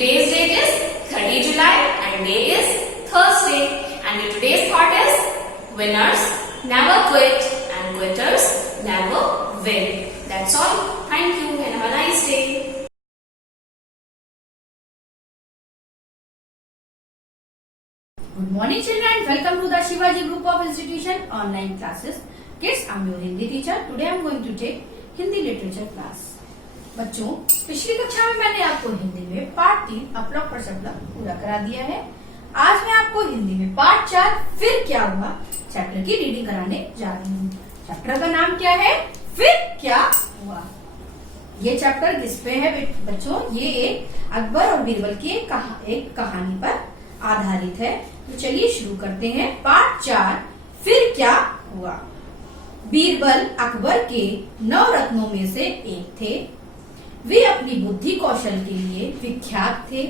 today's date is 30 July and day is Thursday. And your today's thought is winners never quit and quitters never win. That's all. Thank you and have a nice day. Good morning children, welcome to the Shivaji Group of Institution online classes. Kids, I am your Hindi teacher. Today I am going to take Hindi literature class. बच्चों, पिछली कक्षा में मैंने आपको हिंदी में पार्ट 3 अपलक प्रशब्दक पूरा करा दिया है। आज मैं आपको हिंदी में पार्ट 4 फिर क्या हुआ चैप्टर की रीडिंग कराने जा रही हूँ। चैप्टर का नाम क्या है? फिर क्या हुआ। ये चैप्टर किस पे है बच्चों? ये एक अकबर और बीरबल की एक कहानी पर आधारित है। तो चलिए शुरू करते हैं। पार्ट 4 फिर क्या हुआ। बीरबल अकबर के 9 रत्नों में से एक थे। वे अपनी बुद्धि कौशल के लिए विख्यात थे।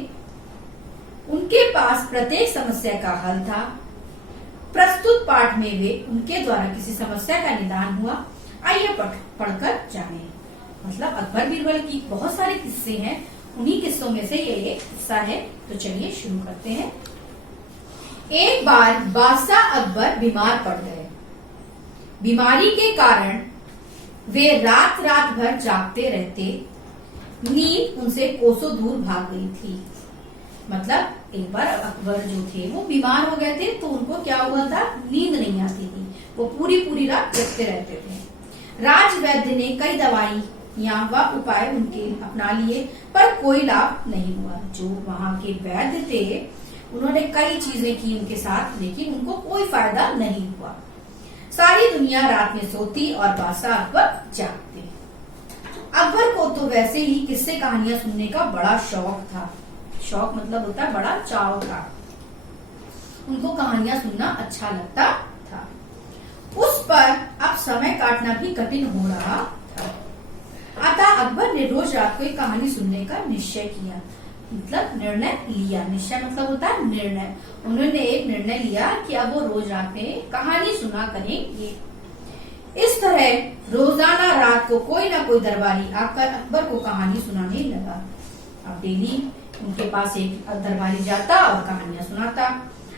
उनके पास प्रत्येक समस्या का हल था। प्रस्तुत पाठ में वे उनके द्वारा किसी समस्या का निदान हुआ। आइए पढ़कर जानें। मतलब अकबर बीरबल की बहुत सारे किस्से हैं, उन्हीं किस्सों में से ये एक किस्सा है। तो चलिए शुरू करते हैं। एक बार बादशाह अकबर बीमार पड़ गए। बीमारी के कारण वे रात रात भर जागते रहते। नींद उनसे कोसों दूर भाग गई थी। मतलब एक बार अकबर जो थे वो बीमार हो गए थे, तो उनको क्या हुआ था? नींद नहीं आती थी। वो पूरी रात जगते रहते थे। राजवैद्य ने कई दवाइयां व उपाय उनके अपना लिए, पर कोई लाभ नहीं हुआ। जो वहां के वैद्य थे उन्होंने कई चीजें की उनके साथ, लेकिन उनको कोई फायदा नहीं हुआ। सारी दुनिया रात में सोती और बादशाह अकबर जागते। अकबर को तो वैसे ही किस्से कहानियां सुनने का बड़ा शौक था। शौक मतलब होता है बड़ा चाव था। उनको कहानियां सुनना अच्छा लगता था। उस पर अब समय काटना भी कठिन हो रहा था। अतः अकबर ने रोज रात को एक कहानी सुनने का निश्चय किया। मतलब निर्णय लिया। निश्चय मतलब होता है निर्णय। उन्होंने एक निर्णय लिया कि अब वो रोज रात में कहानी सुना करेंगे। इस तरह रोजाना रात को कोई ना कोई दरबारी आकर अकबर को कहानी सुनाने लगा। अब डेली उनके पास एक दरबारी जाता और कहानियां सुनाता।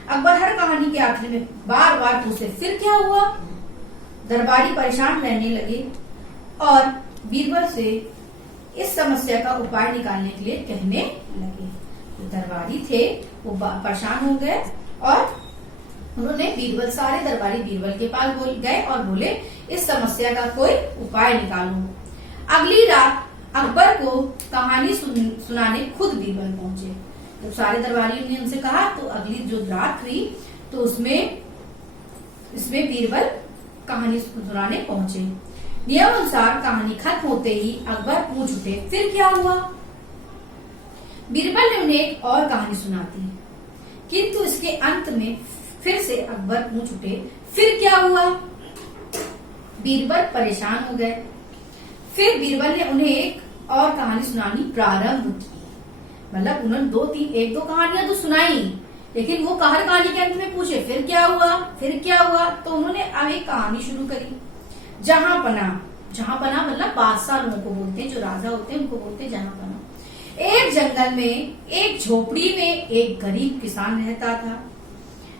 अकबर हर कहानी के आखिर में बार बार पूछे फिर क्या हुआ। दरबारी परेशान रहने लगे और बीरबल से इस समस्या का उपाय निकालने के लिए कहने लगे। जो दरबारी थे वो परेशान हो गए और उन्होंने सारे दरबारी बीरबल के पास गए और बोले इस समस्या का कोई उपाय निकालो। अगली रात अकबर को कहानी सुनाने खुद बीरबल पहुंचे। जब सारे दरबारियों ने उनसे कहा तो अगली जो रात हुई तो इसमें बीरबल कहानी सुनाने पहुंचे। नियम अनुसार कहानी खत्म होते ही अकबर पूछ उठे फिर क्या हुआ। बीरबल ने उन्हें एक और कहानी सुना दी, किंतु इसके अंत में फिर से अकबर पूछ उठे फिर क्या हुआ। बीरबल परेशान हो गए। फिर बीरबल ने उन्हें एक और कहानी सुनानी प्रारंभ की। मतलब उन्होंने एक दो कहानियां तो सुनाई, लेकिन वो हर कहानी के अंत में पूछे फिर क्या हुआ, फिर क्या हुआ। तो उन्होंने अब एक कहानी शुरू करी। जहां पना मतलब बादशाह लोगों को बोलते हैं, जो राजा होते हैं उनको बोलते हैं जहां पना। एक जंगल में एक झोपड़ी में एक गरीब किसान रहता था।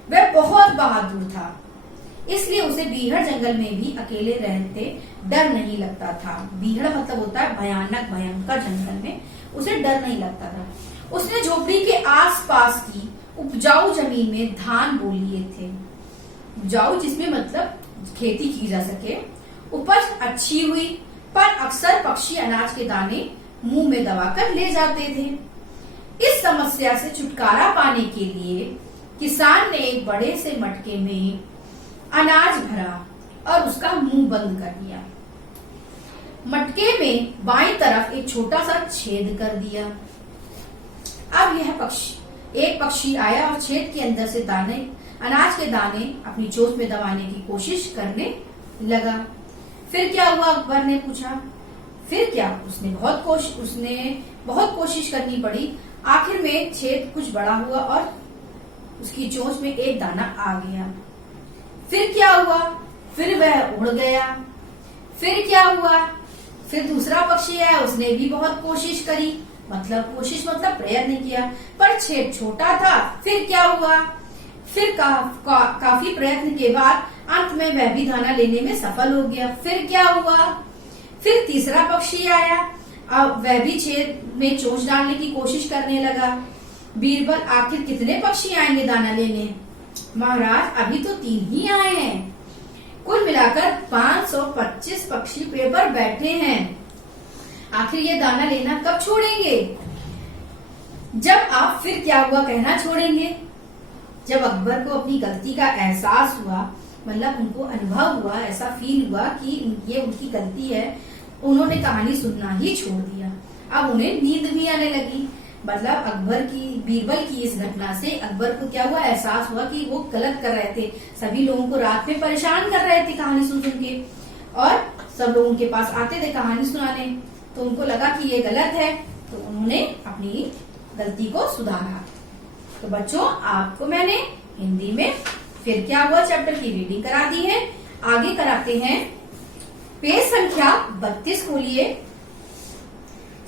वह बहुत बहादुर था, इसलिए उसे बीहड़ जंगल में भी अकेले रहते डर नहीं लगता था। बीहड़ मतलब होता है भयंकर जंगल में उसे डर नहीं लगता था। उसने झोपड़ी के आसपास की उपजाऊ जमीन में धान बो लिए थे। उपजाऊ जिसमें मतलब खेती की जा सके। उपज अच्छी हुई, पर अक्सर पक्षी अनाज के दाने मुंह में दबाकर ले जाते थे। इस समस्या से छुटकारा पाने के लिए किसान ने एक बड़े से मटके में अनाज भरा और उसका मुंह बंद कर दिया। मटके में बाईं तरफ एक छोटा सा छेद कर दिया। अब एक पक्षी आया और छेद के अंदर से अनाज के दाने अपनी चोंच में दबाने की कोशिश करने लगा। फिर क्या हुआ? अकबर ने पूछा। फिर क्या? उसने बहुत कोशिश करनी पड़ी। आखिर में छेद कुछ बड़ा हुआ और उसकी चोंच में एक दाना आ गया। फिर क्या हुआ? फिर वह उड़ गया। फिर क्या हुआ? फिर दूसरा पक्षी आया, उसने भी बहुत कोशिश करी, मतलब कोशिश मतलब प्रयत्न किया, पर छेद छोटा था। फिर क्या हुआ? फिर काफी प्रयत्न के बाद अंत में वह भी दाना लेने में सफल हो गया। फिर क्या हुआ? फिर तीसरा पक्षी आया, अब वह भी छेद में चोंच डालने की कोशिश करने लगा। बीरबल, आखिर कितने पक्षी आएंगे दाना लेने? महाराज, अभी तो 3 ही आए हैं। कुल मिलाकर 525 पक्षी पेड़ पर बैठे हैं। आखिर ये दाना लेना कब छोड़ेंगे? जब आप फिर क्या हुआ कहना छोड़ेंगे। जब अकबर को अपनी गलती का एहसास हुआ, मतलब उनको अनुभव हुआ, ऐसा फील हुआ कि ये उनकी गलती है, उन्होंने कहानी सुनना ही छोड़ दिया। अब उन्हें नींद भी आने लगी। मतलब बीरबल की इस घटना से अकबर को क्या हुआ? एहसास हुआ कि वो गलत कर रहे थे। सभी लोगों को रात में परेशान कर रहे थे कहानी सुन सुन के, और सब लोग उनके पास आते थे कहानी सुनाने, तो उनको लगा कि ये गलत है, तो उन्होंने अपनी गलती को सुधारा। तो बच्चों, आपको मैंने हिंदी में फिर क्या हुआ चैप्टर की रीडिंग करा दी है। आगे कराते हैं पेज संख्या 32 खोलिए।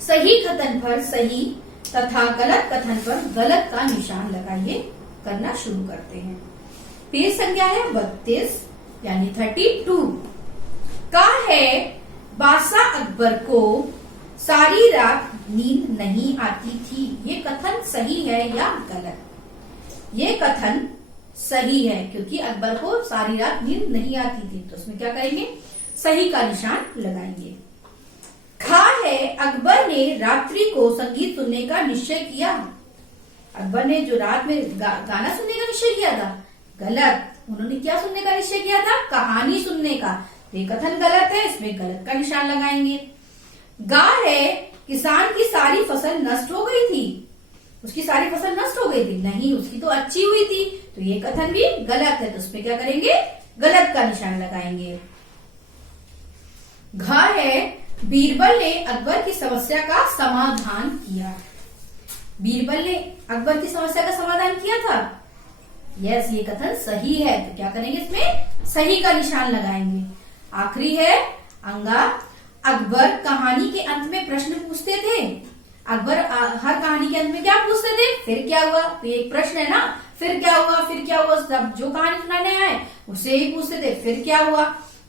सही कथन पर सही तथा गलत कथन पर गलत का निशान लगाइए। करना शुरू करते हैं। पेज संख्या है 32 यानी 32। का है बादशाह अकबर को सारी रात नींद नहीं आती थी। ये कथन सही है या गलत? ये कथन सही है, क्योंकि अकबर को सारी रात नींद नहीं आती थी, तो उसमें क्या करेंगे? सही का निशान लगाएंगे। खा है अकबर ने रात्रि को संगीत सुनने का निश्चय किया। अकबर ने जो रात में गाना सुनने का निश्चय किया था, गलत। उन्होंने क्या सुनने का निश्चय किया था? कहानी सुनने का। ये कथन गलत है, इसमें गलत का निशान लगाएंगे। गा है किसान की सारी फसल नष्ट हो गई थी। उसकी सारी फसल नष्ट हो गई थी? नहीं, उसकी तो अच्छी हुई थी, तो ये कथन भी गलत है, तो उसमें क्या करेंगे? गलत का निशान लगाएंगे। घ है बीरबल ने अकबर की समस्या का समाधान किया। बीरबल ने अकबर की समस्या का समाधान किया था? यस, ये कथन सही है, तो क्या करेंगे? इसमें सही का निशान लगाएंगे। आखिरी है अंगा। अकबर कहानी के अंत में प्रश्न पूछते थे। अकबर हर कहानी के अंत में क्या पूछते थे? फिर क्या हुआ? तो ये एक प्रश्न है ना, फिर क्या हुआ, फिर क्या हुआ। सब जो कहानी सुनाने आए उससे ही पूछते थे फिर क्या हुआ।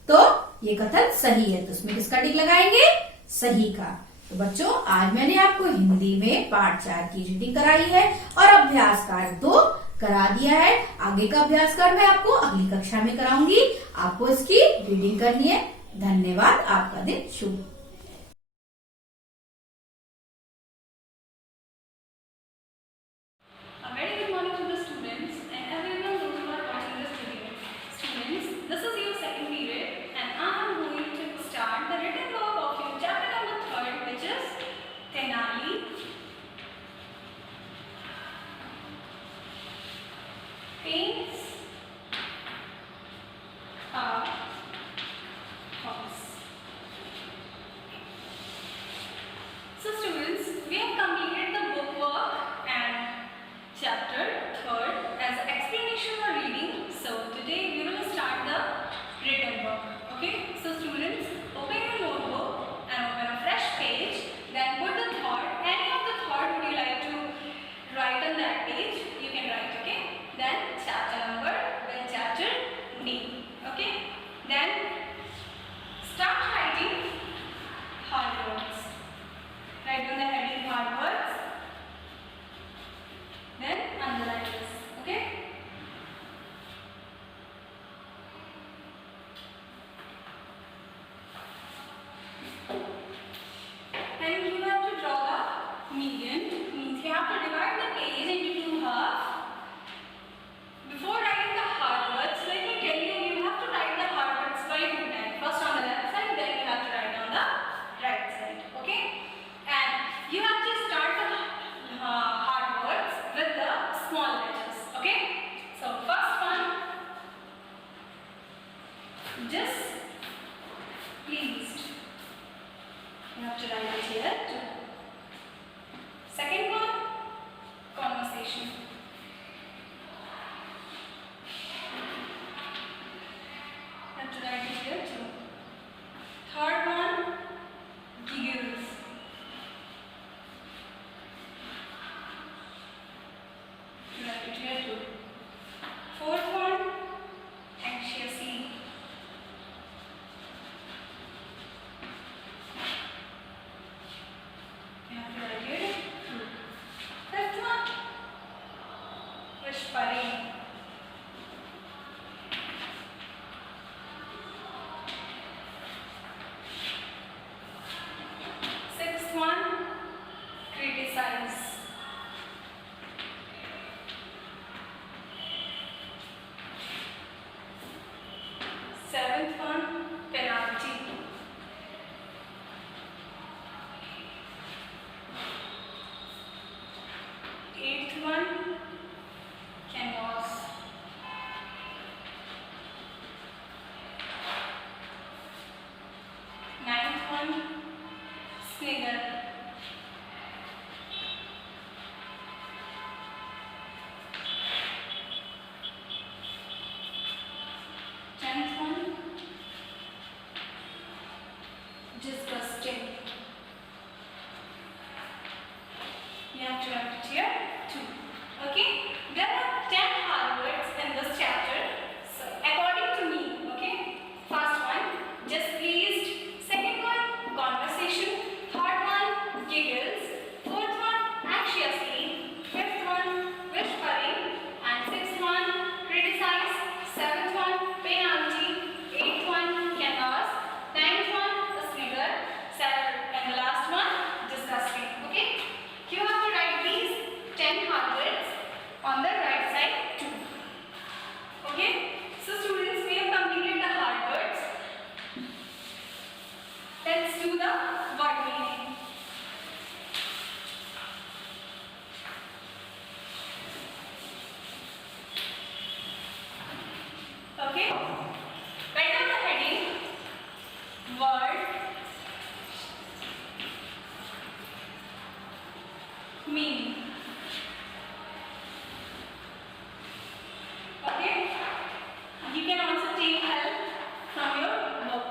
तो ये कथन सही है, तो इसमें किसका टिक लगाएंगे? सही का। तो बच्चों, आज मैंने आपको हिंदी में पाठ 4 की रीडिंग कराई है और अभ्यास कार्ड 2 करा दिया है। आगे का अभ्यास कार्ड मैं आपको अगली कक्षा में कराऊंगी। आपको इसकी रीडिंग करनी है। धन्यवाद। आपका दिन शुभ। Paints a horse. So students, we have completed the book work and chapter 3rd as an explanation or reading. So today we will start the written work. Okay. So students, open your notebook and open a fresh page. Then put the thought. Any of the thought would you like to write on that page? You can write. Okay. Then chapter number, then chapter name. Okay. Then start writing hard words. Write on the heading hard words. Then underline this. Okay. And you have to draw the median. Means you have to divide the page into 2 halves. Before writing the hard words, let me tell you, you have to write the hard words by 2 times. First on the left side, then you have to write on the right side. Okay? And you have to start the hard words with the small letters. Okay? So first one, just pleased. You have to write it here too. Second one, conversation. You have to write it here too. Third one, giggles. Okay? Write down the heading. Word. Meaning. Okay? You can also take help from your book.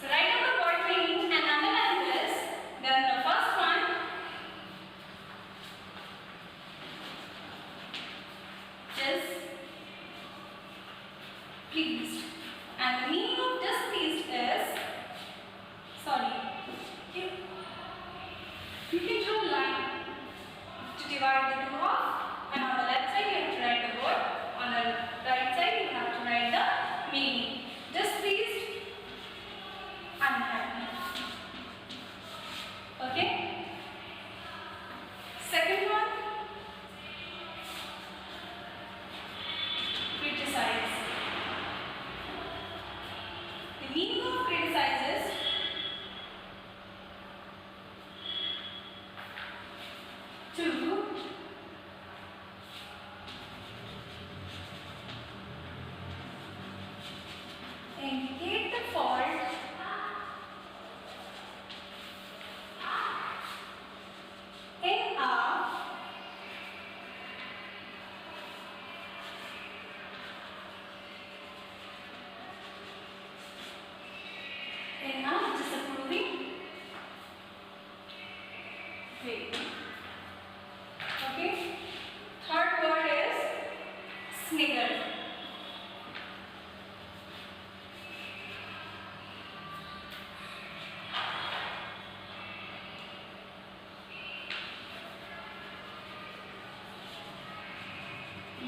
So write down the word meaning and underline this. Then the first one is pleased. And the meaning of displeased is, sorry, you can draw a line to divide the two off, and on the left side you have to write the word, on the right side you have to write the meaning. Displeased, unhappy. Okay? Second one, criticize. The meaning of criticize is to indicate the fault in a disapproving way. Okay? Third word is snigger.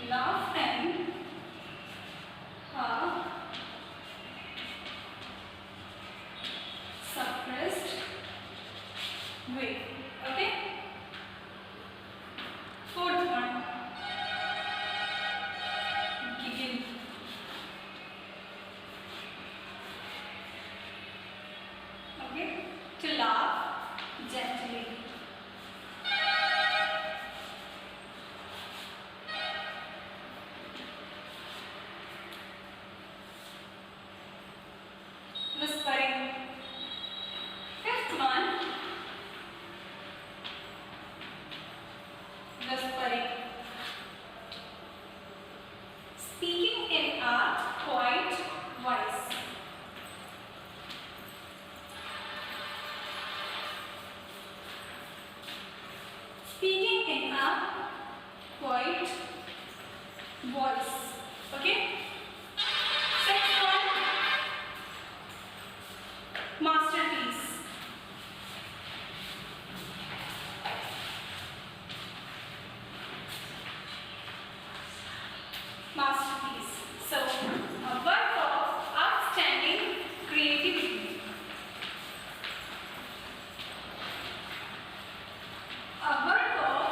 Laugh and suppressed way. Okay? Fourth one, giggle. Okay? To laugh gently. Whispering. Fifth one, whispering. Speaking in a quiet voice. Speaking in a quiet voice. Okay? Sixth one, masterpiece. Masterpiece. So, a work of outstanding creativity. A work of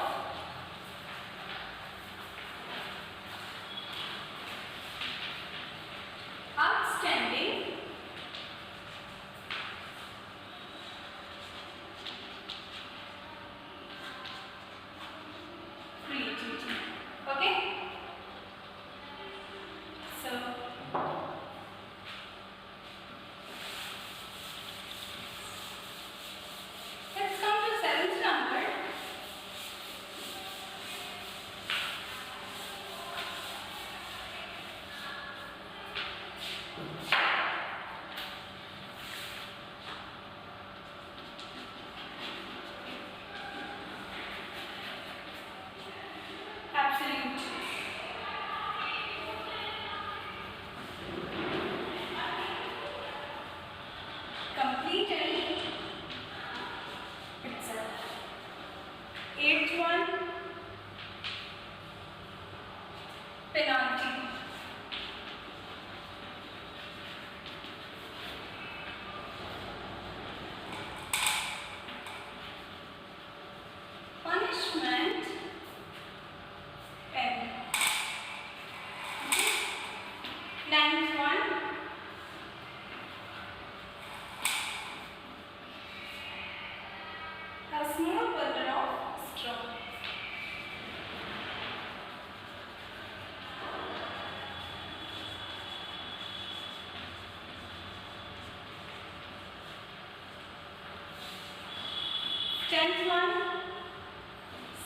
Ninth one,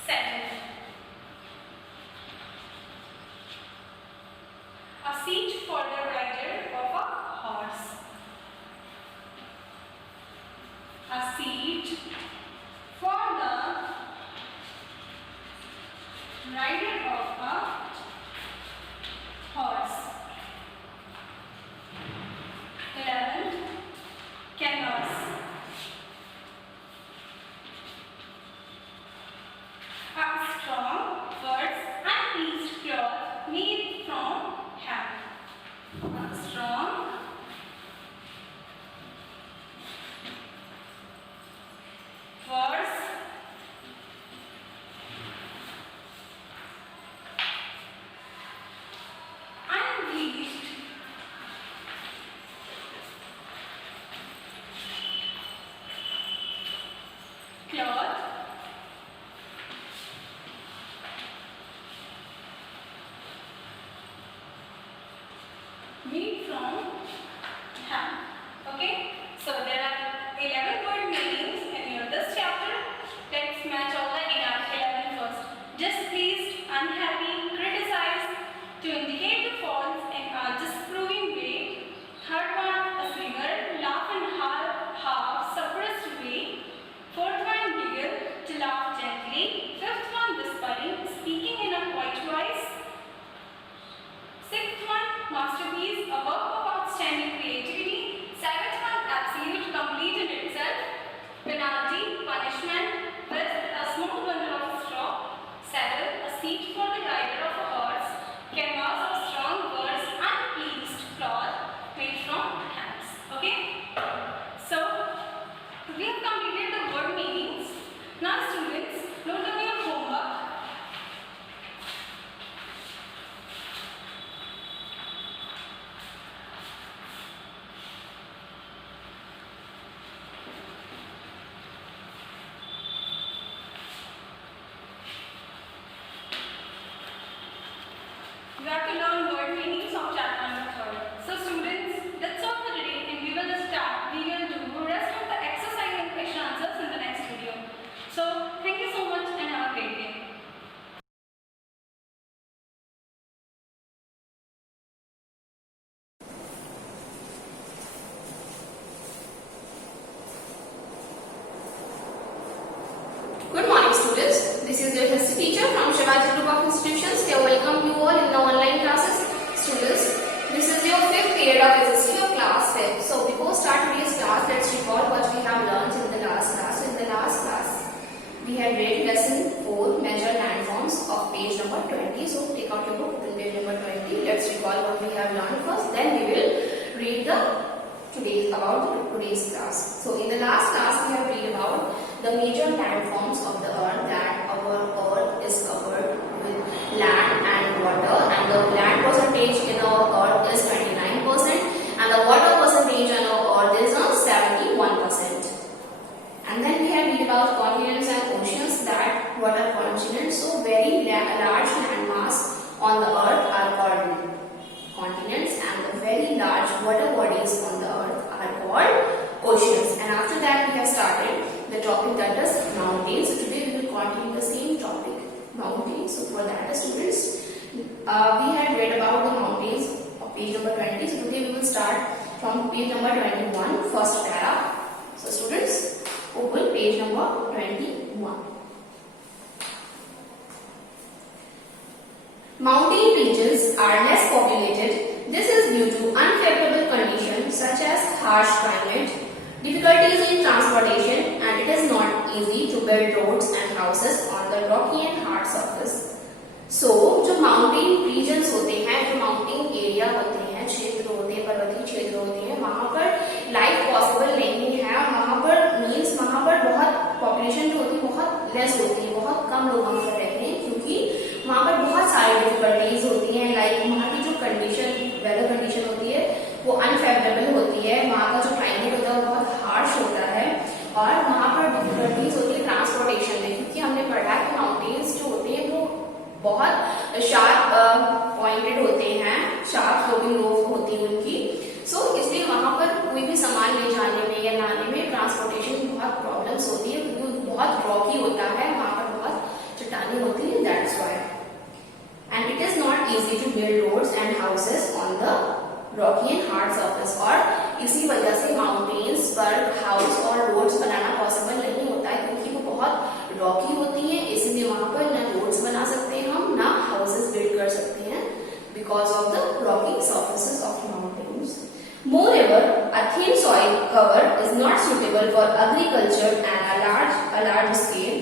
settle. A seat for the rider of a horse. A seat for the rider of a horse. 11th, canvas. A strong, words and pieced cloth made from hemp. A strong, words unbleached cloth made from hemp. Okay, so there are 11 word meanings in this chapter. Let's match all the 11 first. Displeased, unhappy, criticize, to indicate the faults in a disapproving way. Third one, a singer, laugh in half suppressed way. Fourth one, giggle, to laugh gently. Fifth one, whispering, speaking in a quiet voice. Sixth one, masterpiece, a work of outstanding creativity. Seventh one, absolute, complete in itself. Penalty, punishment. Fifth, a small bundle of straw. Saddle, a seat for the rider of a horse. Canvas of strong words and pieced cloth made from hands. Okay? So, we have completed the word meanings. Now students, note down your homework. You have to learn word meanings of chapter number 3rd. So students, that's all for today and we will start. We will do the rest of the exercise and question answers in the next video. So thank you so much and have a great day. Good morning students. This is your history teacher from Shivaji Group of Institutions. We welcome you all in the online classes. Students, this is your 5th period of history of class 5th. So before start today's class, let's recall what we have learned in the last class. In the last class, we had read lesson 4, major landforms of page number 20. So take out your book till page number 20. Let's recall what we have learned first. Then we will read today's class. So in the last class, we have read about the major landforms of the earth, that our earth is covered with land and water, and the land percentage in our earth is 29% and the water percentage in our earth is 71%. And then we have read about continents and oceans, that what are continents? So very large landmass on the earth are called continents and the very large water bodies on the earth are called oceans. And after that we have started the topic that is mountains. So today we will continue the same topic, mountains. So for that students, we had read about the mountains of page number 20. So today we will start from page number 21, first para. So students, open page number 21. Mountain regions are less populated. This is due to unfavorable conditions such as harsh climate, difficulties in transportation, and it is not easy to build roads and houses on the rocky and hard surface. So, जो mountain regions होते हैं, जो mountain area होते हैं, क्षेत्र होते हैं, पर्वतीय क्षेत्र होते हैं, वहाँ पर लाइफ पॉसिबल नहीं है. वहाँ पर मीन्स वहाँ पर बहुत पॉपुलेशन जो होती है बहुत लेस होती है, बहुत कम लोग वहाँ पर रहते हैं, क्योंकि वहाँ पर बहुत सारी डिफिकल्टीज होती हैं. लाइक वहाँ की जो कंडीशन, वेदर कंडीशन होती है वो अनफेवरेबल होती है. वहाँ का जो क्लाइमेट होता है वो बहुत हार्श होता है और वहाँ पर डिफिकल्टीज होती है ट्रांसपोर्टेशन में, क्योंकि हमने पढ़ा कि माउंटेन्स जो होते हैं वो बहुत शार्प पॉइंटेड होते हैं, शार्प स्लोपिंग रोड होती है उनकी. सो इसलिए वहाँ पर कोई भी सामान ले जाने में या लाने में ट्रांसपोर्टेशन की बहुत प्रॉब्लम्स होती है, क्योंकि बहुत रॉकी होता है, वहां पर बहुत चट्टानें होती है, that's why. And it is not easy to build roads and houses on the rocky and hard surface, और इसी वजह से माउंटेन्स पर हाउस और रोड्स बनाना पॉसिबल नहीं होता है, क्योंकि वो बहुत रॉकी होती है, इसलिए वहां पर ना रोड्स बना सकते हैं हम, ना हाउसेस बिल्ड कर सकते हैं, because of the Rocky surfaces of mountains. Moreover, a thin soil cover is not suitable for agriculture and a large scale.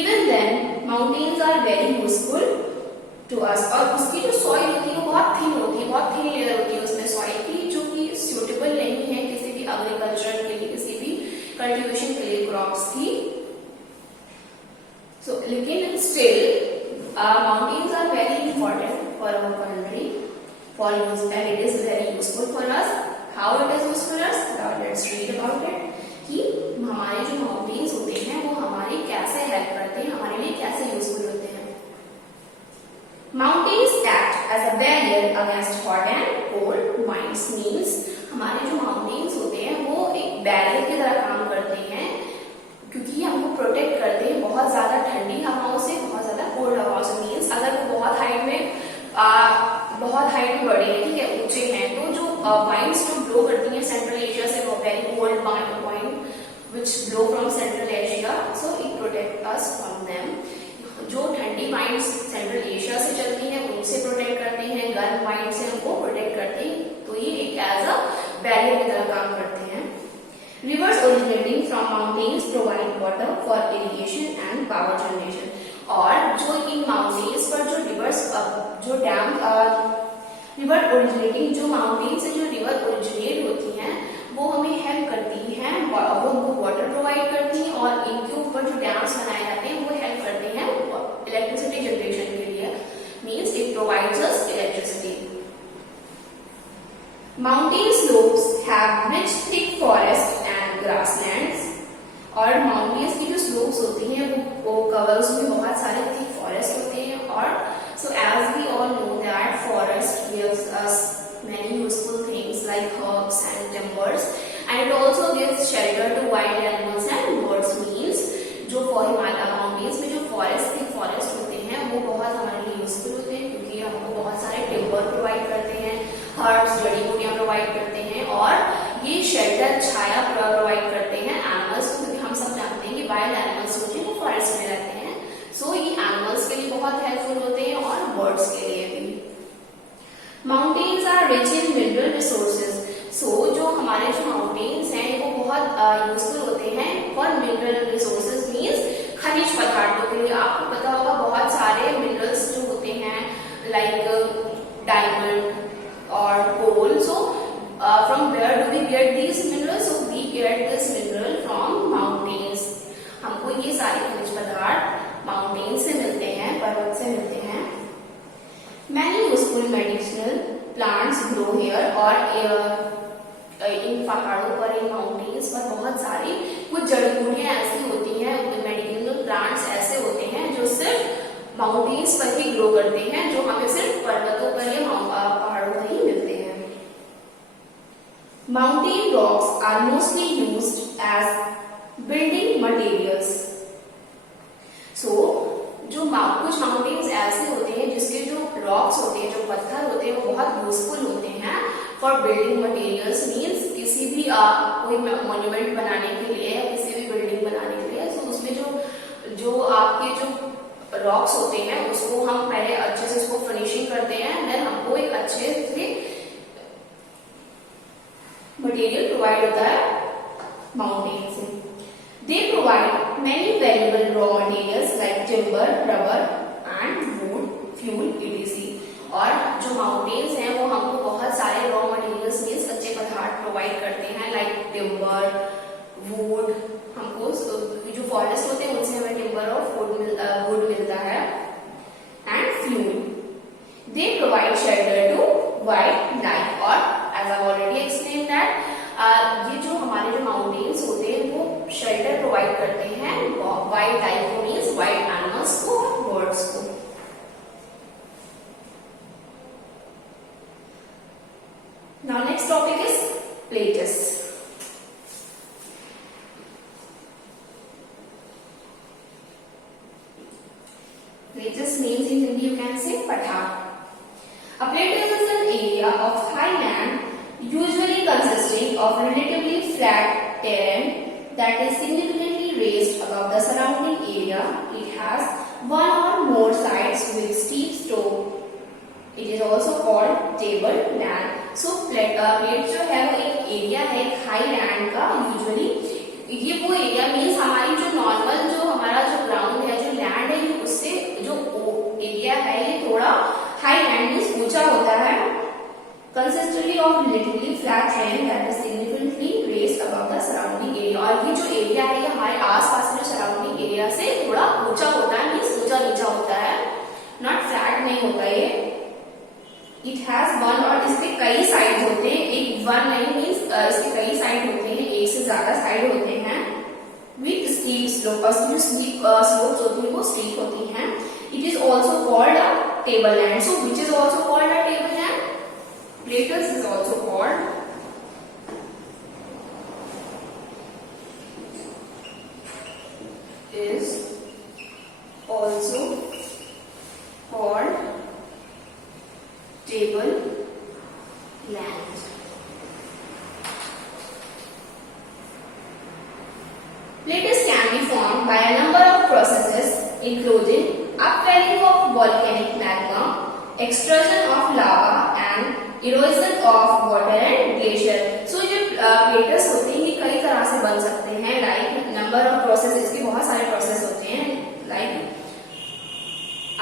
Even then, mountains are very useful to us. और उसकी जो soil होती है वो बहुत thin होती है, बहुत thin layer होती है उसमें soil की, जो कि suitable नहीं है किसी भी agriculture के लिए, किसी भी cultivation के लिए crops की। So, लेकिन still, mountains are very important for our country, for use, and it is very useful for us. How it is useful us? Now let's read about it. कि हमारे जो माउंटेन्स होते हैं वो हमारी कैसे हेल्प करते हैं, हमारे लिए कैसे यूजफुल होते हैं। Mountains act as a barrier against hot and cold winds, means हमारे जो माउंटेन्स होते हैं वो एक बैरियर की तरह काम करते हैं, क्योंकि हमको प्रोटेक्ट करते हैं बहुत ज्यादा ठंडी हवाओं से, बहुत ज्यादा कोल्ड हवाओं से। मीन्स अगर वो बहुत हाइट में बढ़े हैं, ठीक है, ऊंचे हैं, तो जो वाइंड्स जो ब्लो करती हैं सेंट्रल एशिया से, वो very cold wind which blow from central Asia, so it protect us from them. जो ठंडी वाइंड्स सेंट्रल एशिया से चलती हैं उनसे प्रोटेक्ट करते हैं, गर्म वाइंड से हमको प्रोटेक्ट करते हैं, तो ये एक एज अ बैरियर की तरह काम करते हैं। Rivers originating from mountains provide water for irrigation and power generation. और जो इन माउंटेन्स पर जो रिवर्स जो डैम रिवर ओरिजिनेटिंग, जो माउंटेन से जो रिवर ओरिजिनेट होती हैं वो हमें हेल्प करती हैं, वो हमको वाटर प्रोवाइड करती हैं, और इनके ऊपर जो डैम्स बनाए जाते हैं वो हेल्प करते हैं इलेक्ट्रिसिटी जनरेशन के लिए, means it provides us electricity. Mountain slopes have rich thick forests and grasslands, और माउंटेन्स की जो स्लोप्स होती हैं वो कवर, उसमें बहुत सारे थिक फॉरेस्ट होते हैं, और so as we all know that forest gives us many useful things like herbs and timbers, and it also gives shelter to wild animals and birds, means जो हिमालय माउंटेन्स में जो थिक फॉरेस्ट होते हैं वो बहुत हमारे लिए यूजफुल होते हैं, क्योंकि हमको बहुत सारे टिम्बर प्रोवाइड करते हैं, हर्ब्स जड़ी बूटियां प्रोवाइड करते हैं, और ये शेल्टर छाया प्रोवाइड करते हैं एनिमल्स को, क्योंकि हम सब जानते हैं कि वाइल्ड एनिमल्स होते हैं वो फॉरेस्ट में रहते हैं, सो ये एनिमल्स के लिए बहुत हेल्पफुल होते हैं और बर्ड्स के लिए भी। Mountains are rich in mineral resources, so जो हमारे जो माउंटेन्स हैं वो बहुत यूजफुल होते हैं फॉर मिनरल रिसोर्सेज, मीन्स खनिज पदार्थों के लिए। आपको पता होगा बहुत सारे मिनरल्स जो होते हैं लाइक डायमंड और कोल, so from where do we get these minerals? So we get this mineral from mountains. हमको ये सारे खनिज पदार्थ माउंटेन से मिलते हैं, पर्वत से मिलते हैं। Many useful medicinal plants grow here, और इन पहाड़ों पर, इन माउंटेन्स पर बहुत सारी कुछ जड़ी बूटियां ऐसी होती हैं, मेडिसिनल प्लांट्स ऐसे होते हैं जो सिर्फ माउंटेन्स पर ही ग्रो करते हैं, जो हमें सिर्फ पर्वतों पर या पहाड़ों पर ही मिलते हैं। Mountain rocks are mostly used as building materials. So, जो कुछ माउंटेन्स ऐसे होते हैं जिसके जो रॉक्स होते हैं, जो पत्थर होते हैं, वो बहुत यूजफुल होते हैं फॉर बिल्डिंग मटेरियल्स, मीन्स किसी भी कोई मॉन्यूमेंट बनाने के लिए या किसी भी बिल्डिंग बनाने के लिए, तो उसमें जो आपके जो रॉक्स होते हैं उसको हम पहले अच्छे से उसको फिनिशिंग करते हैं, देन हमको एक अच्छे से मटेरियल प्रोवाइड होता है माउंटेन से। They provide many valuable raw materials like timber, rubber and wood, fuel, etc. और जो माउंटेन्स हैं वो हमको बहुत सारे रॉ मटेरियल्स मीन्स कच्चे पदार्थ प्रोवाइड करते हैं, लाइक टिम्बर, वुड, हमको जो फॉरेस्ट होते हैं उनसे हमें टिम्बर और वुड मिलता है, and fuel. They provide shelter to wildlife, और as I already explain that ये जो हमारे जो माउंटेन्स होते हैं वो शेल्टर प्रोवाइड करते हैं वाइल्ड लाइफ को, मीन्स वाइल्ड एनिमल्स को, बर्ड्स को। Now next topic is plateaus. A plateau is an area of high land usually consisting of relatively flat terrain that is significantly raised above the surrounding area. It has one or more sides with steep slope. It is also called table land. So plate जो है वो एक एरिया है high land का. यूजुअली ये वो area means हमारी जो नॉर्मल जो हमारा जो ग्राउंड है जो लैंड है उससे जो एरिया है ये थोड़ा हाई लैंड मीन्स ऊंचा होता है. Consistently of relatively flat land that is significantly raised above the surrounding area. और ये जो एरिया है ये हमारे आसपास में सराउंडिंग एरिया से थोड़ा ऊंचा होता है मीन्स ऊंचा नीचा होता है. नॉट फ्लैट नहीं होता ये. इट हैज वन और इसके कई साइड होते हैं. एक वन नहीं मीन्स इसके कई साइड होते हैं. एक से ज्यादा साइड होते हैं. विथ स्टीप स्लोप और जो स्टीप स्लोप्स होती है वो स्टीप होती हैं. It is also called a table land. So which is also called a table land. Plates is also called table land. Plateaus can be formed by a number of processes including upwelling of volcanic magma, extrusion of lava and erosion of water and glacier. So जो plateaus होते हैं ये कई तरह से बन सकते हैं. Like number of processes, इसके बहुत सारे process होते हैं. Like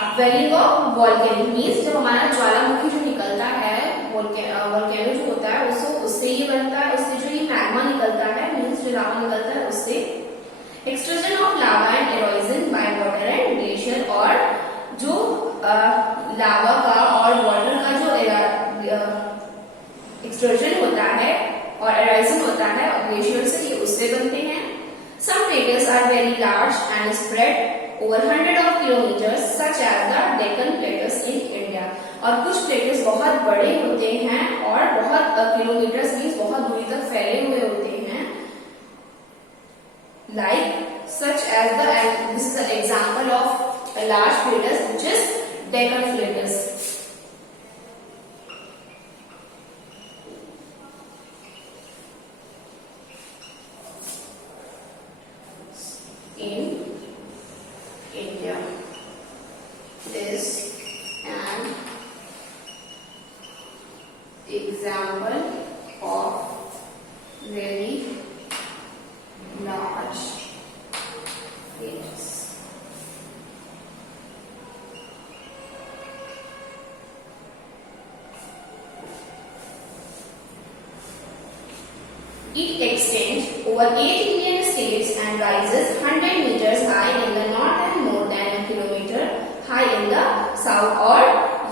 upwelling of volcano means जब हमारा ज्वालामुखी जो निकलता है वॉल्केनो जो होता है उससे ये बनता है. उससे जो ये मैग्मा निकलता है मीन्स जो लावा निकलता है उससे. Extrusion of lava and halogen by water and glacier. और जो लावा का और वाटर का जो एक्सट्रूजन होता है और एरोजन होता है और ग्लेशियर से ये उससे बनते हैं. Some plates are very large and spread over 100 of kilometers such as the Deccan Plateaus in India. और कुछ प्लेटस बहुत बड़े होते हैं और बहुत किलोमीटर्स मीन्स बहुत दूरी तक फैले हुए होते हैं. Like such as this is an example of a large plateaus which is Deccan Plateaus. In India is an example of very large plateaus. It extends over 8 Indian states and rises 100 meters high in the north and more than a kilometer high in the south. और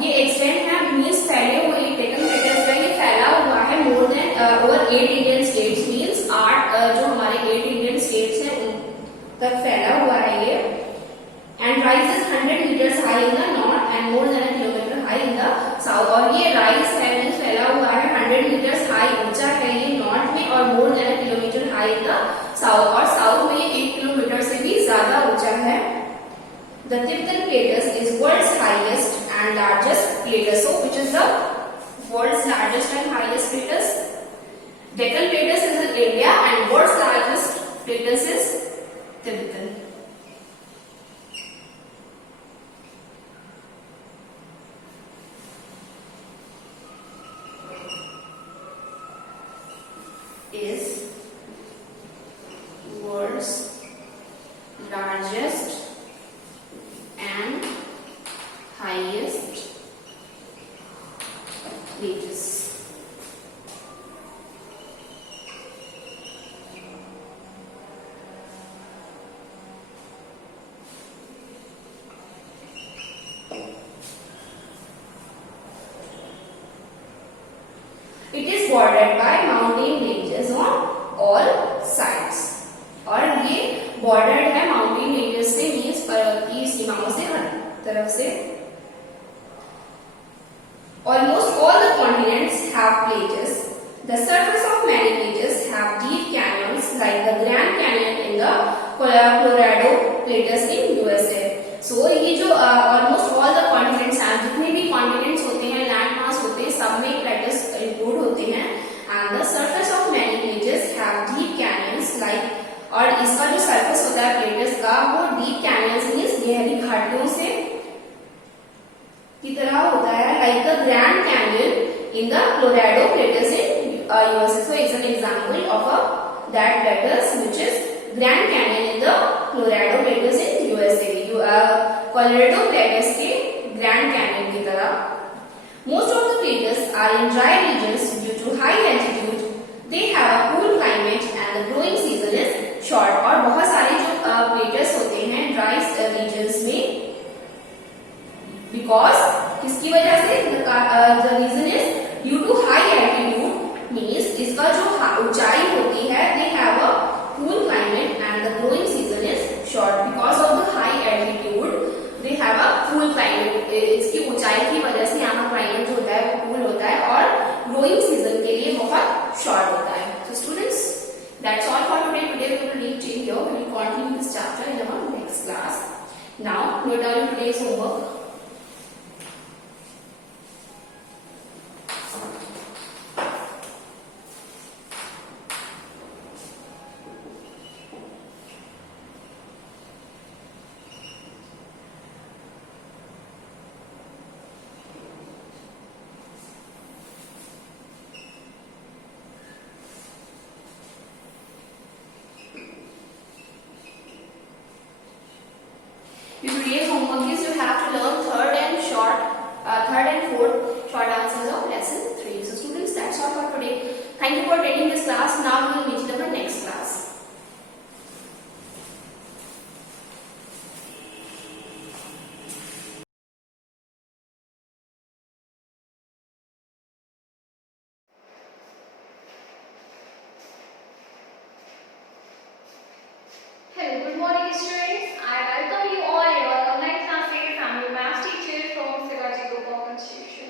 ये extend है मीन्स फैले हुए डेक्कन प्लेटस का ये फैला हुआ है more than over 8 Indian states means 8 जो हमारे 8 Indian states हैं उन तक फैला हुआ है ये. And rises 100 meters high in the north and more than a kilometer high in the south. और ये rise है मीन्स फैला हुआ है 100 meters high ऊंचा है ये नॉर्थ में और more than a kilometer high in the south. और साउथ में ये 1 किलोमीटर से भी ज्यादा ऊंचा है. The Tibetan Plateaus is world's highest and largest plateaus. So which is the world's largest and highest plateaus? Deccan Plateaus is in India and world's largest plateaus is Tibetan. Is world's largest and highest plateaus. It is bordered by mountain ranges on all sides. और ये bordered है mountain ranges से मीन्स पर्वत की सीमाओं से हर तरफ से. Almost all the continents have plateaus. The surface of many plateaus have deep canyons like the Grand Canyon in the Colorado Plateaus in USA. So ये जो almost all the continents हैं जितने भी continents होते हैं land Grand Canyon in the Colorado Plateaus in USA. So it's an example of that plateaus which is Grand Canyon in the Colorado Plateaus in USA. Colorado Plateaus के Grand Canyon की तरह. Most of the plateaus are in dry regions due to high altitude. They have a cool climate and the growing season is short. और बहुत सारे जो plateaus होते हैं dry regions में because किसकी वजह से the reason is due to high altitude means इसका जो ऊंचाई होती है they have a cool climate and the growing season is short. Because of the high altitude they have a cool climate. इसकी ऊंचाई की वजह से यहाँ का climate जो होता है वो cool होता है और growing season के लिए बहुत short होता है. So students, that's all for today. Today we will read till here. We will continue this chapter in our next class. Now note down today's homework. Today's homework is you have to learn third and fourth short answers of lesson 3. So students, that's all for today. Thank you for attending this class. Now we will meet in our next class. Hello, good morning students. I welcome you all in our online classes. I am your maths teacher from Shivaji Group of Institution.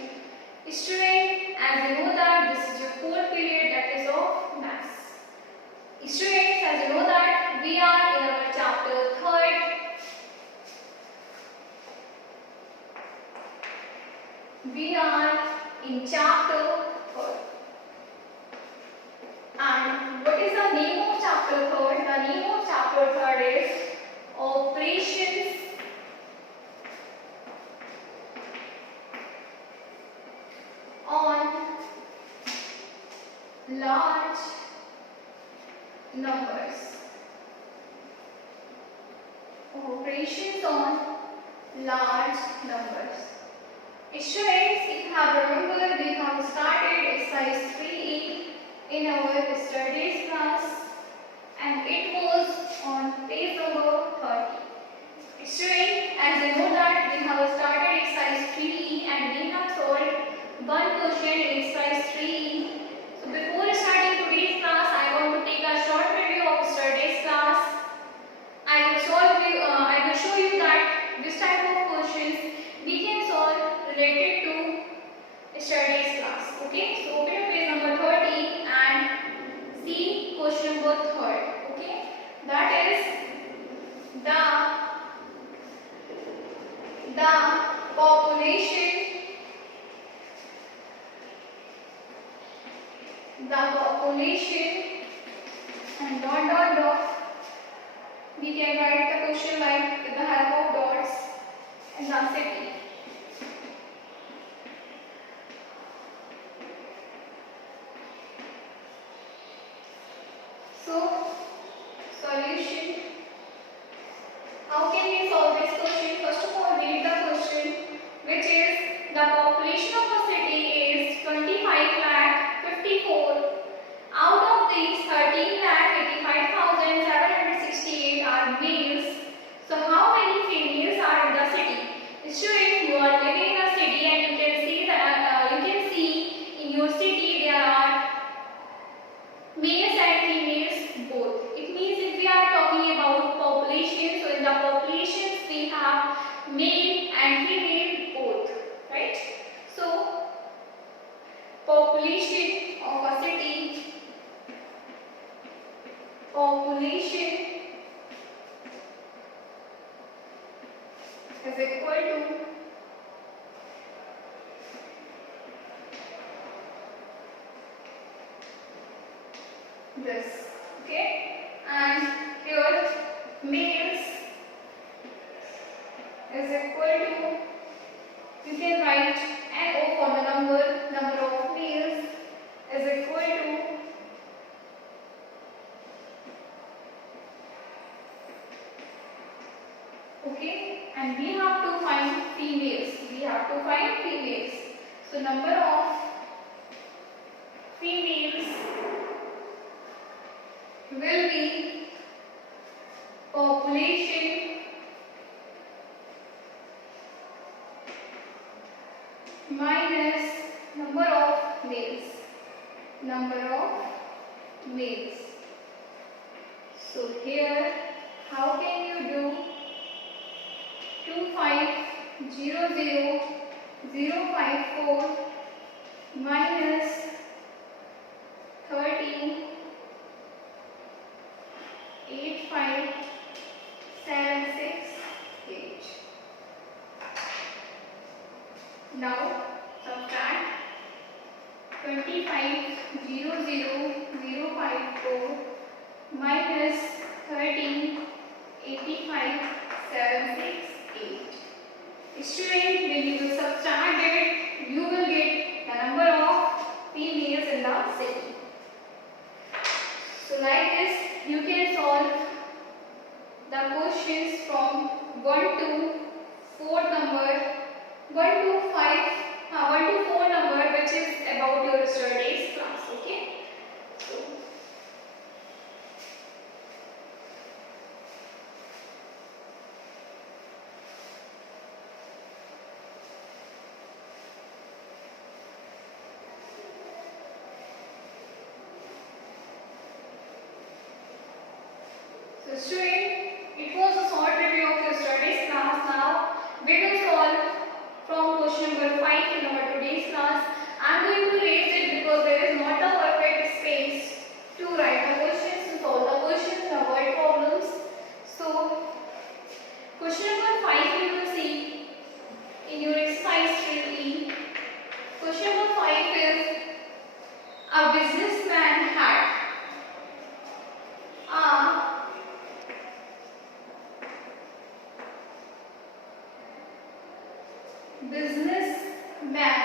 Students, as you know that this is your fourth period, that is of maths. Students, as you know that we are in our chapter 3rd. We are in chapter 3rd. And what is the name of chapter 3rd? The name of chapter 3rd is Operations on Large Numbers. Operations on large numbers. Students, if you have remembered, we have started exercise 3E in our studies class and it was on page number 30. Students, as you know that we have started exercise 3E and we have solved one question in exercise 3E. So before starting today's class, I want to take a short review of yesterday's class. I will show you that this type of questions we can solve related to yesterday's class. Okay, so open up page number 30 and see question number 3rd. Okay, that is the population and dot. We can write the question like with the help of dots and the city. So, solution. How can we solve this question? First of all, read the question, which is the population of a city is 25 lakh 54. Out of these, 13 lakh 85,768 are males. So, how many females are in the city? Student, you are living in a city and you can see that in your city there are males and females both. It means if we are talking about population, so in the populations we have male and female both, right? So population of a city, is equal to this, okay, and here males is equal to, you can write NO formula and we have to find females. We have to find females. So number of females will be population minus number of males. Number of males. So here, how can you do 2500054 minus 13.85768. Now subtract 2500054 minus 13.85768. Student, when you will subtract it, you will get the number of females in the city. So like this, you can solve the questions from 1 to 4 number, 1 to 4 number, which is about your yesterday's class. Okay. So student, it was a short review of your studies class. Now we will solve from question number 5 in our today's class. I am going to erase it because there is not a perfect space to write the questions, to solve the questions, and avoid problems. So question number 5 you will see in your exercise 3E. Question number 5 is, a businessman had a businessman.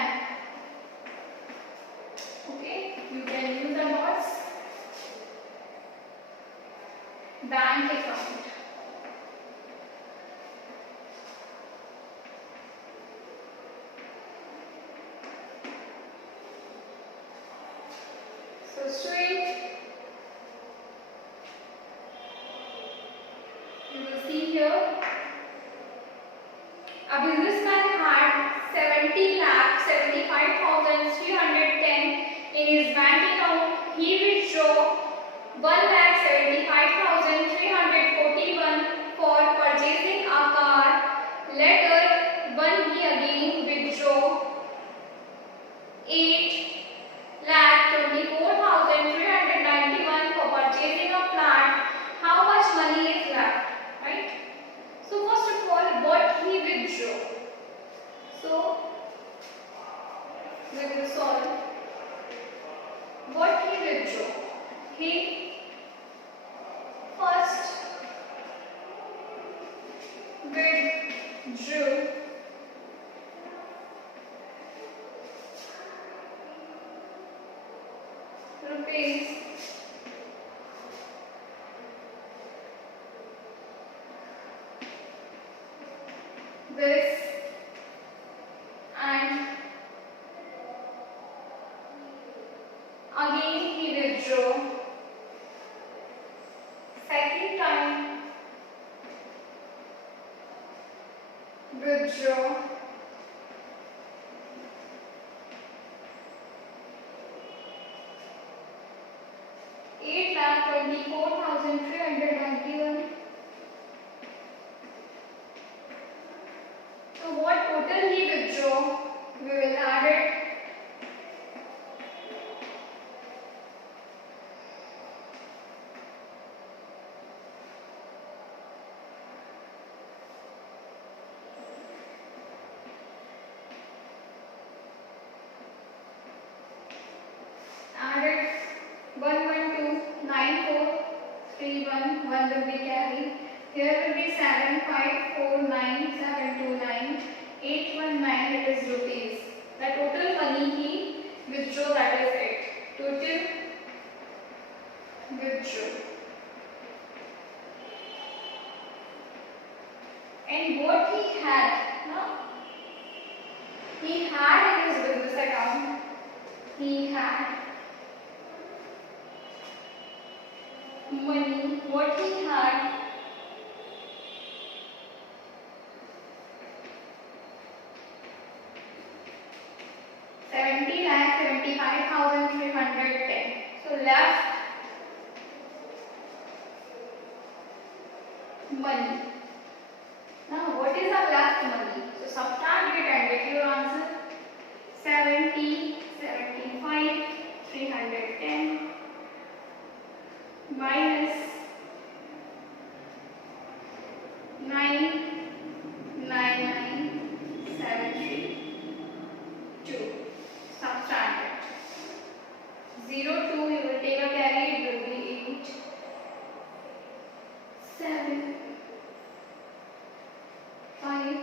Okay, you can use the dots. Bank account. So straight, you will see here, a businessman had 70,75,310 in his bank account. He withdrew 1,75,341 for purchasing a car. Later, when he again withdrew 8,24,391 for purchasing a flat, how much money is left? Right? So first of all, what he withdrew. So we will solve what he withdrew. He first withdrew rupees 'this and again he withdrew. Second time withdraw. $8,24,391. So what total he withdraw? We will add it. Added 1129431, 1 will be carried. Here will be 7549729, 819, it is rupees. The total money he withdrew, that is it. Total withdrew. And what he had, no? He had in his business account. He had money. What he had? $70,75,310. So left money. Now what is our left money? So subtract it and get your answer. 70, 75, 310 minus 99973 subtract it. 0 2 you will take a carry, it will be 8 7 5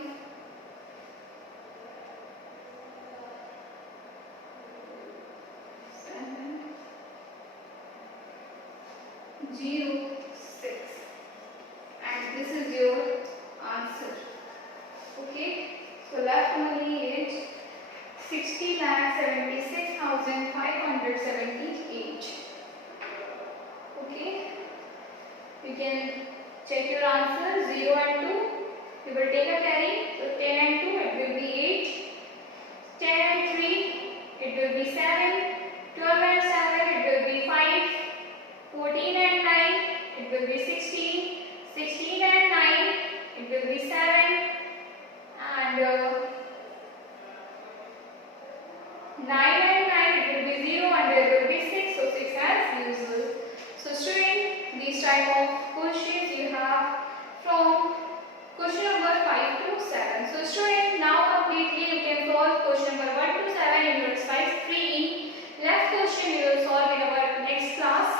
7 0 6 and this is your answer. Okay, so left money is 60,76,578. Okay, you can check your answer. 0 and 2 you will take a carry, so 10 and 2 it will be 8, 10 and 3 it will be 7, 12 and 7 it will be 5, 14 and 9 it will be 16, 16 and 9 it will be 7, and 9 and 9 it will be 0 and there will be 6, so 6 as usual. So student, these type of questions you have from question number 5 to 7. So student, now completely you can solve question number 1 to 7 in your exercise 3E. Left question you will solve in our next class.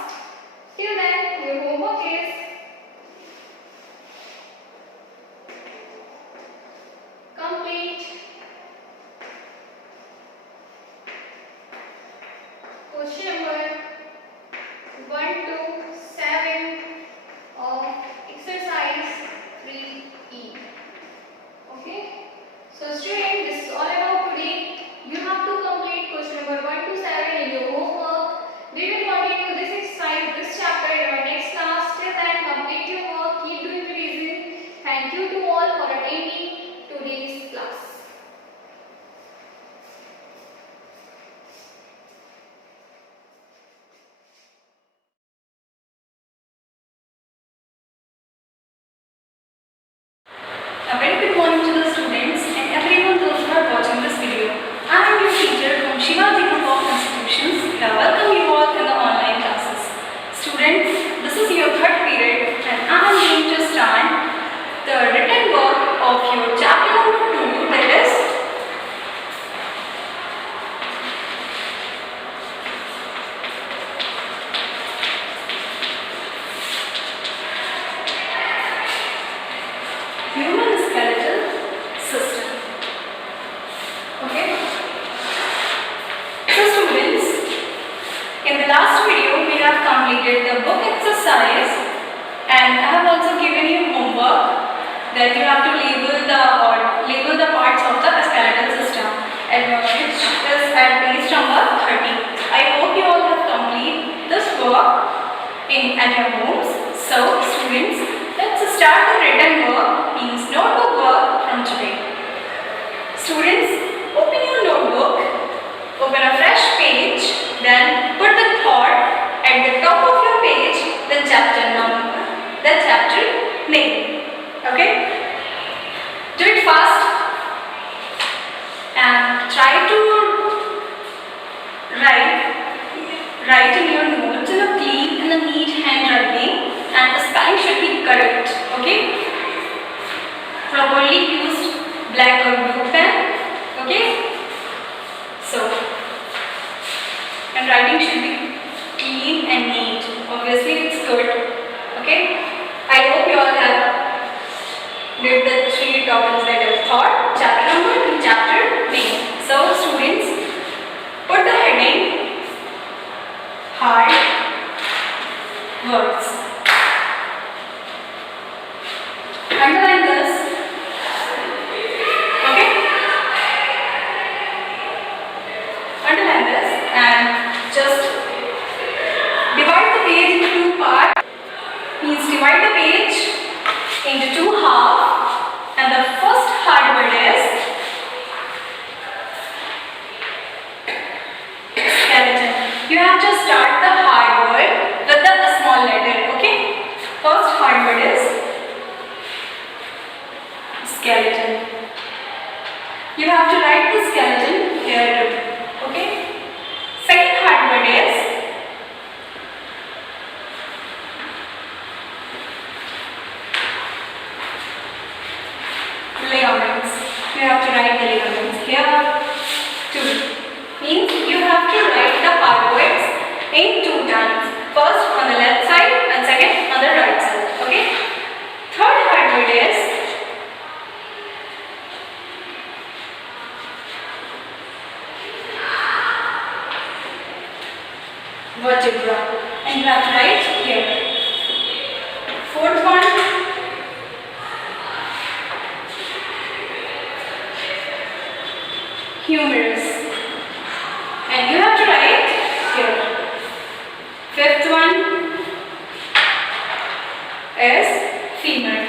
Till then, your homework is complete question number 1 to 7 of exercise 3E. Okay, so student, this is all about today. You have to complete question number 1 to 7 in your homework. We will continue this exercise, this chapter in our next class. Till then, complete your work, keep doing revision. Thank you to all for attending today's class. A very good morning to the students and everyone those who are watching this video. I am your teacher from Shivaji Group of Institutions. I welcome you all in the online classes. Students, this is your third period and I am going to start the written work of your chapter number 2, that is human skeletal system. Okay, so students, in the last video we have completed the book exercise and I have also given you homework that you have to label the parts of the skeletal system, and which is at page number 30. I hope you all have completed this work at your homes. So students, let's start the written work, means notebook work from today. Students, open your notebook, open a fresh page, then put the thought at the top of your page, the chapter number, the chapter name. Okay? Do it fast and try to write in your notes in a clean and a neat handwriting, and the spelling should be correct. Okay? Properly used black or blue pen. Okay? So, and writing should be clean and neat. Obviously, it's good. Okay? I hope you all have did the 3 topics that I thought, chapter number to chapter name. So, students, put the heading hard words. Underline this. just divide the page into two parts. Means divide the page into two halves, and the first hard word is skeleton. You have to start the hard word with the small letter. Okay. First hard word is skeleton. You have to write the skeleton here. Okay. Second hard word is ligaments. You have to write the ligaments here too. Means you have to write the hard words in 2 times. First on the left side and second on the right side. Okay. Third hard word is vertebra, and you have to write here. Fourth one, humerus, and you have to write here. Fifth one is femur.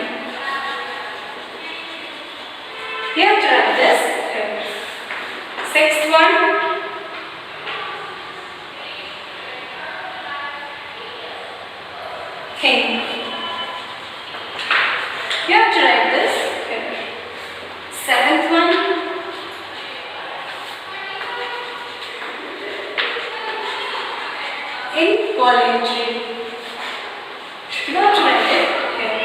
You have to write this here. Sixth one, thing. You have to write this here. Seventh one, involuntary. You have to write it here.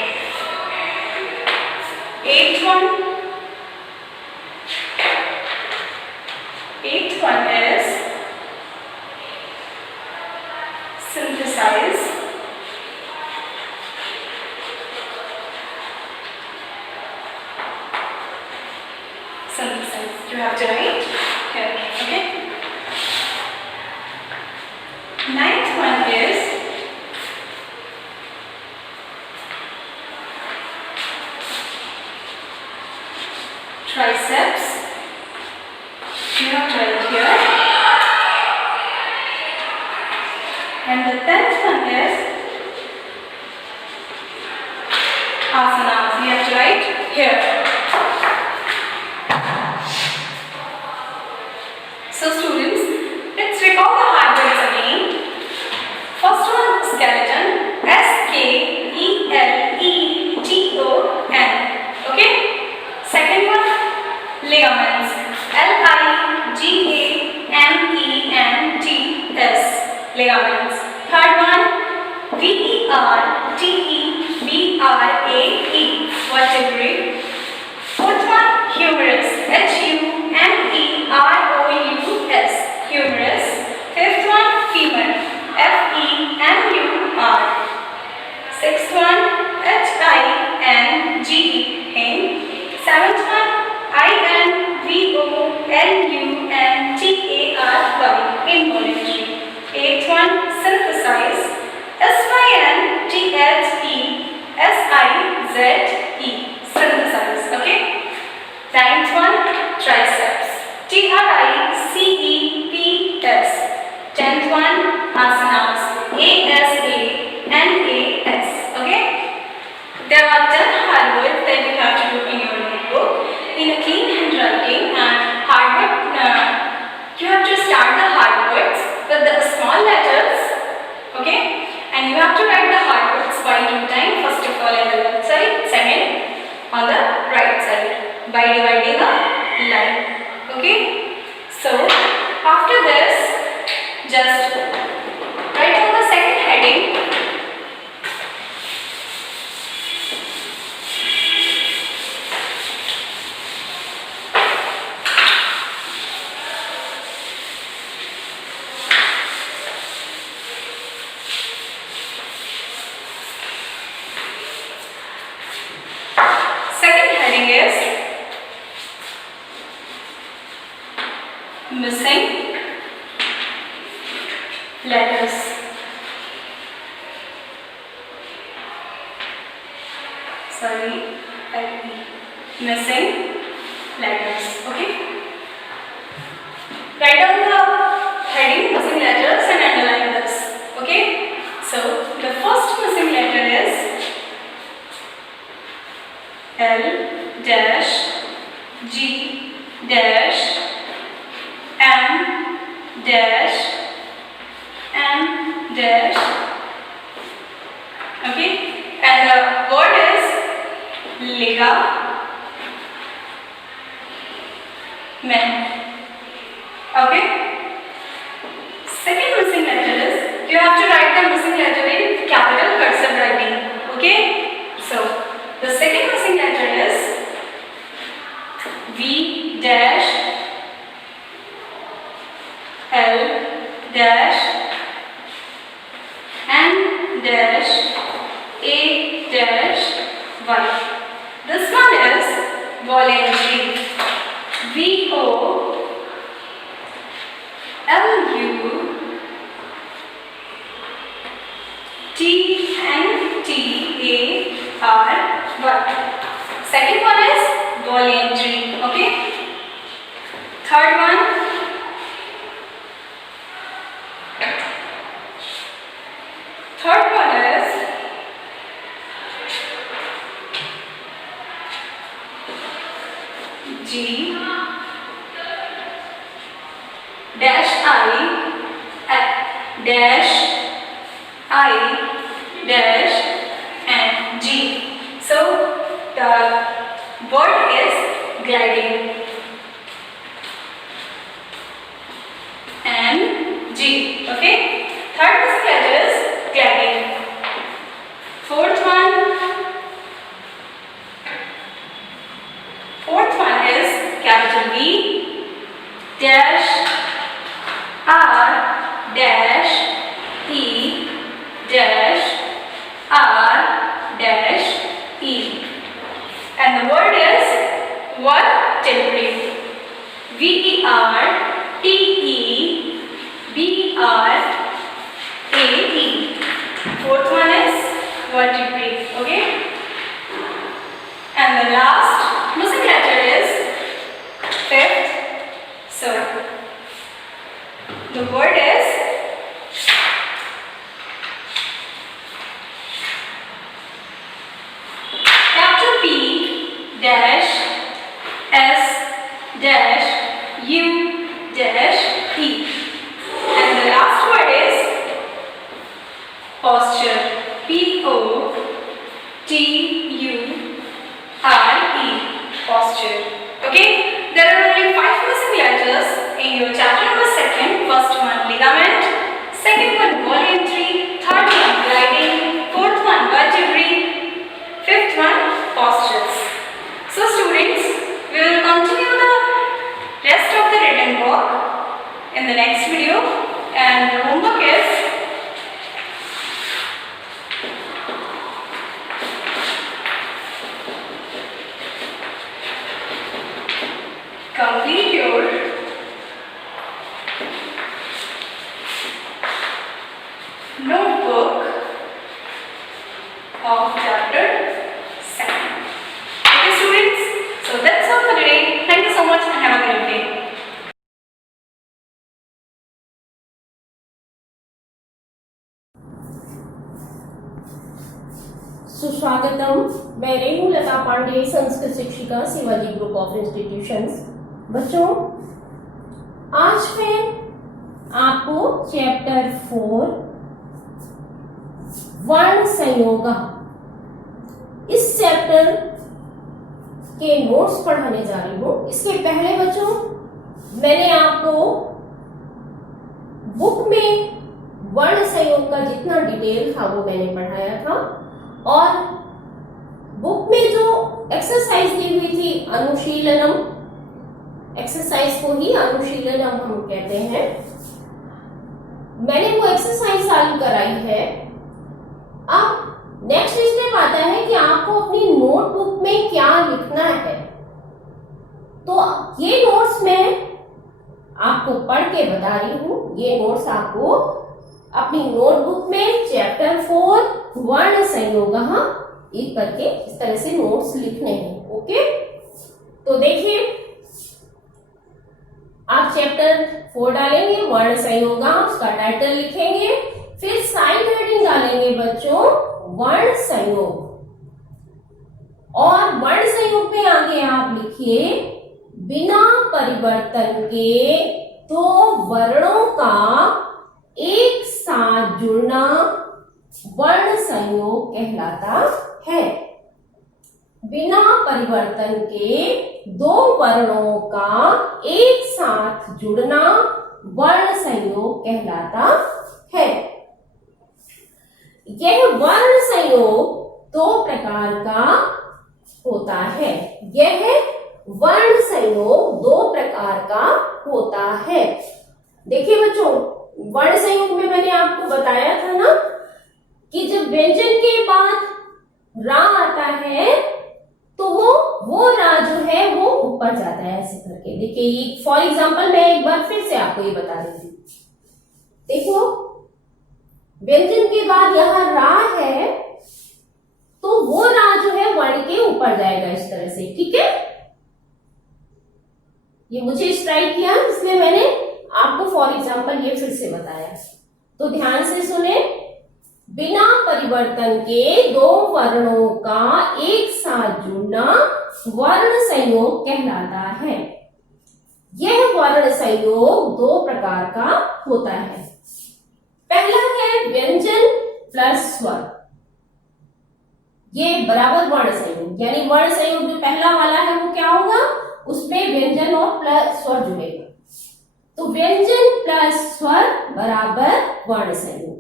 Eighth one is synthesize. Synthesize. You have to write here. Okay. Ninth one is triceps. You have to write here. And the 10th one is asanas. You have to write here. So students, let's recall the hard words again. First one, skeleton. S-K-E-L-E-T-O-N. Okay. Second one, ligaments. L-I-G-A-M-E-N-T-S. Ligaments. Third one, V-E-R-T-E-B-R-A-E. Vertebrae. Fourth one, humerus. H-U-M-E-R-O-U-S. Humerus. Fifth one, femur. F-E-M-U-R. Sixth one, H-I-N-G-E. Hin. Seventh one, I-N-V-O-L-U-N-T-A-R-Y. Involuntary. Eighth one, synthesize. S-Y-N-T-H-E-S-I-Z-E. Synthesize. Okay. Ninth one, triceps. T-R-I-C-E-P-S. 10th one, asanas. A-S-A-N-A-S. Okay. There are 10 hard words that you have to do in your notebook in a clean handwriting, and hard work. You have to start the hard words with the small letters. Okay. And you have to write the hard words by 2 times. First of all on the left side, second on the right side, by dividing a line. Okay. So after this, just write on the second heading. Second heading is missing letters. Missing letters. Okay. Write down the heading missing letters and dash and dash. Okay, and the word is ligament. Okay. Second missing letter is, you have to write the missing letter in capital cursive writing. Okay. So the second missing letter is V dash L dash N dash A dash Y. This one is voluntary. VO LU TNTARY. Second one is voluntary. Okay. Third one, is G dash I dash and G. So the word is gliding. And G. Okay. Third missing letter is gliding. Fourth one is capital V dash R dash E dash R dash E, and the word is vertebrae. VERTEBRAE. Fourth one is vertebrae. Okay, and the last missing letter is fifth. So the word is capital P dash S dash U dash E, and the last word is posture. POSTURE. Posture. Okay, there are only 5 missing letters in your chapter number 2. First one ligament, second one voluntary, third one gliding, fourth one vertebrae, fifth one postures. So students, we will continue the rest of the written work in the next video, and the homework is complete your notebook of chapter 7. Okay students, so that's all for today. Thank you so much and have a great day. सुस्वागतम। मैं रेणु लता पांडे, संस्कृत शिक्षिका, Shivaji group of institutions. बच्चों, आज मैं आपको चैप्टर 4 वर्ण संयोग इस चैप्टर के नोट्स पढ़ाने जा रही हूँ। इसके पहले बच्चों, मैंने आपको बुक में वर्ण संयोग का जितना डिटेल था वो मैंने पढ़ाया था, और बुक में जो एक्सरसाइज दी हुई थी अनुशीलनम, एक्सरसाइज को ही अनुशीलनम हम कहते हैं, मैंने वो एक्सरसाइज चालू कराई है। अब नेक्स्ट स्टेप आता है कि आपको अपनी नोटबुक में क्या लिखना है। तो ये नोट्स मैं आपको पढ़ के बता रही हूँ। ये नोट्स आपको अपनी नोटबुक में चैप्टर 4 वर्ण संयोग एक करके इस तरह से नोट्स लिखने हैं। ओके, तो देखिए, आप चैप्टर 4 डालेंगे वर्ण संयोग, उसका टाइटल लिखेंगे, फिर साइड हेडिंग डालेंगे बच्चों वर्ण संयोग, और वर्ण संयोग में आगे आप लिखिए बिना परिवर्तन के 2 वर्णों का एक साथ जुड़ना वर्ण संयोग कहलाता है। बिना परिवर्तन के दो वर्णों का एक साथ जुड़ना वर्ण संयोग कहलाता है। यह वर्ण संयोग दो प्रकार का होता है। यह वर्ण संयोग दो प्रकार का होता है। देखिए बच्चों, वर्ण संयोग में मैंने आपको बताया था ना कि जब व्यंजन के बाद रा आता है तो वो रा जो है वो ऊपर जाता है ऐसे करके। देखिए फॉर एग्जांपल मैं एक बार फिर से आपको ये बता देती हूँ। देखो, व्यंजन के बाद यहाँ रा है तो वो रा जो है वर्ण के ऊपर जाएगा इस तरह से, ठीक है। ये मुझे स्ट्राइक किया इसलिए मैंने आपको फॉर एग्जांपल ये फिर से बताया। तो ध्यान से सुने, बिना परिवर्तन के दो वर्णों का एक साथ जुड़ना वर्ण संयोग कहलाता है। यह वर्ण संयोग दो प्रकार का होता है। पहला है व्यंजन प्लस स्वर, ये बराबर वर्ण संयोग, यानी वर्ण संयोग जो पहला वाला है वो क्या होगा, उसमें व्यंजन और प्लस स्वर जुड़ेगा। तो व्यंजन प्लस स्वर बराबर वर्ण संयोग।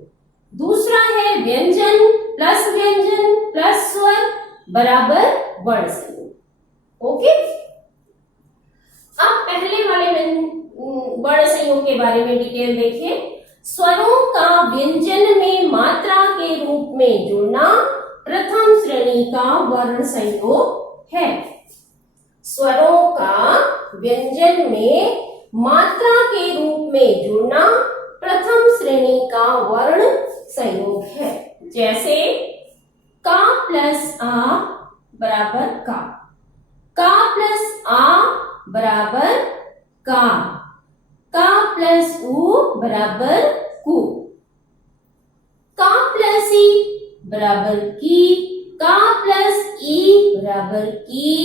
दूसरा है व्यंजन प्लस स्वर बराबर वर्ण संयोग। ओके, अब पहले वाले वर्ण संयोग के बारे में डिटेल देखिए। स्वरों का व्यंजन में मात्रा के रूप में जुड़ना प्रथम श्रेणी का वर्ण संयोग है। स्वरों का व्यंजन में मात्रा के रूप में जुड़ना प्रथम श्रेणी का वर्ण संयोग है। जैसे का प्लस आ बराबर का प्लस आ बराबर का प्लस उ बराबर कु, का प्लस ई बराबर की, का प्लस ई बराबर की,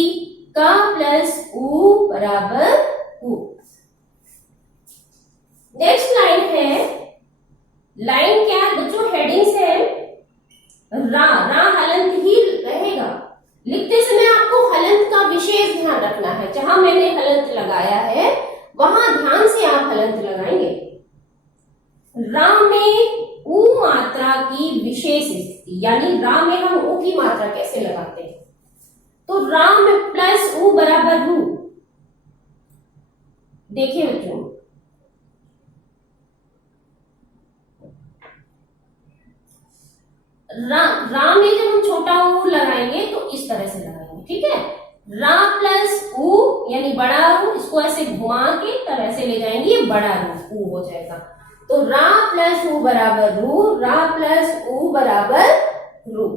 का प्लस उ बराबर उ। नेक्स्ट लाइन है, लाइन क्या है बच्चों, हेडिंग्स है। रा हलंत ही रहेगा। लिखते समय आपको हलंत का विशेष ध्यान रखना है। जहां मैंने हलंत लगाया है वहां ध्यान से आप हलंत लगाएंगे। रा में उ मात्रा की विशेष स्थिति, यानी रा में हम उ की मात्रा कैसे लगाते हैं, तो रा में प्लस उ बराबर रू। देखिए बच्चों, रा में जब हम छोटा उ लगाएंगे तो इस तरह से लगाएंगे, ठीक है। रा प्लस उ यानी बड़ा रू, इसको ऐसे घुमा के तब ऐसे ले जाएंगे, ये बड़ा रू उ हो जाएगा। तो रा प्लस उ बराबर रू, रा प्लस उ बराबर रू।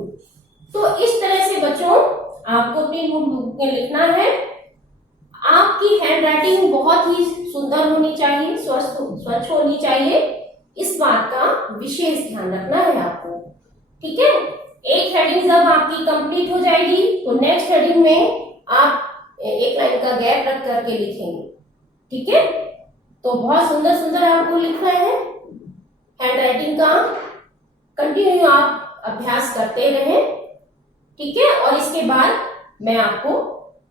तो इस तरह से बच्चों आपको अपनी नोटबुक में लिखना है। आपकी हैंड राइटिंग बहुत ही सुंदर होनी चाहिए, स्वच्छ होनी चाहिए। इस बात का विशेष ध्यान रखना है आपको, ठीक है। एक हेडिंग जब आपकी कंप्लीट हो जाएगी तो नेक्स्ट हेडिंग में आप एक लाइन का गैप रख करके लिखेंगे, ठीक है। तो बहुत सुंदर सुंदर आपको लिखना है। हैंड राइटिंग का कंटिन्यू आप अभ्यास करते रहें, ठीक है। और इसके बाद मैं आपको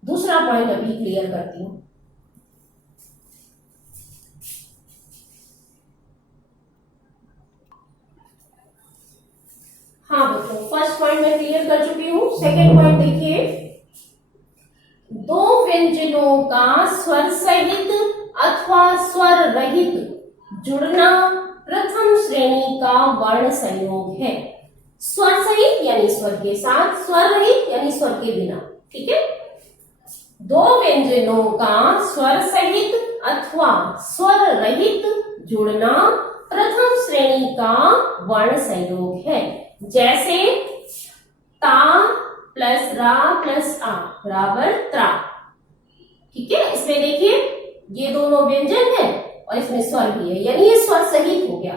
दूसरा पॉइंट अभी क्लियर करती हूँ। हाँ बच्चों, फर्स्ट पॉइंट मैं क्लियर कर चुकी हूँ। सेकेंड पॉइंट देखिए, दो व्यंजनों का स्वर सहित अथवा स्वर रहित जुड़ना प्रथम श्रेणी का वर्ण संयोग है। स्वर सहित यानी स्वर के साथ, स्वर रहित यानी स्वर के बिना, ठीक है। दो व्यंजनों का स्वर सहित अथवा स्वर रहित जुड़ना प्रथम श्रेणी का वर्ण संयोग है। जैसे ता प्लस रा प्लस आ बराबर त्रा, ठीक है। इसमें देखिए ये दोनों व्यंजन है और इसमें स्वर भी है, यानी ये स्वर सहित हो गया।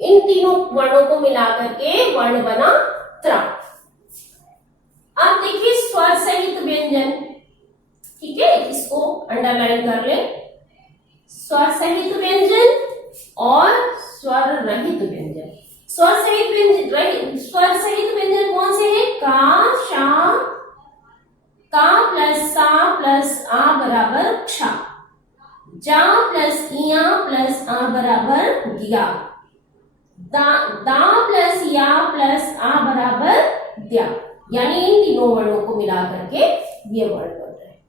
इन तीनों वर्णों को मिलाकर के वर्ण बना त्रा। अब देखिए स्वर सहित व्यंजन, ठीक है, इसको अंडरलाइन कर ले। स्वर सहित व्यंजन आ बराबर दिया, दा प्लस या प्लस आ बराबर द्या, यानी इन तीनों वर्णों को मिला करके ये वर्ण बन रहे हैं।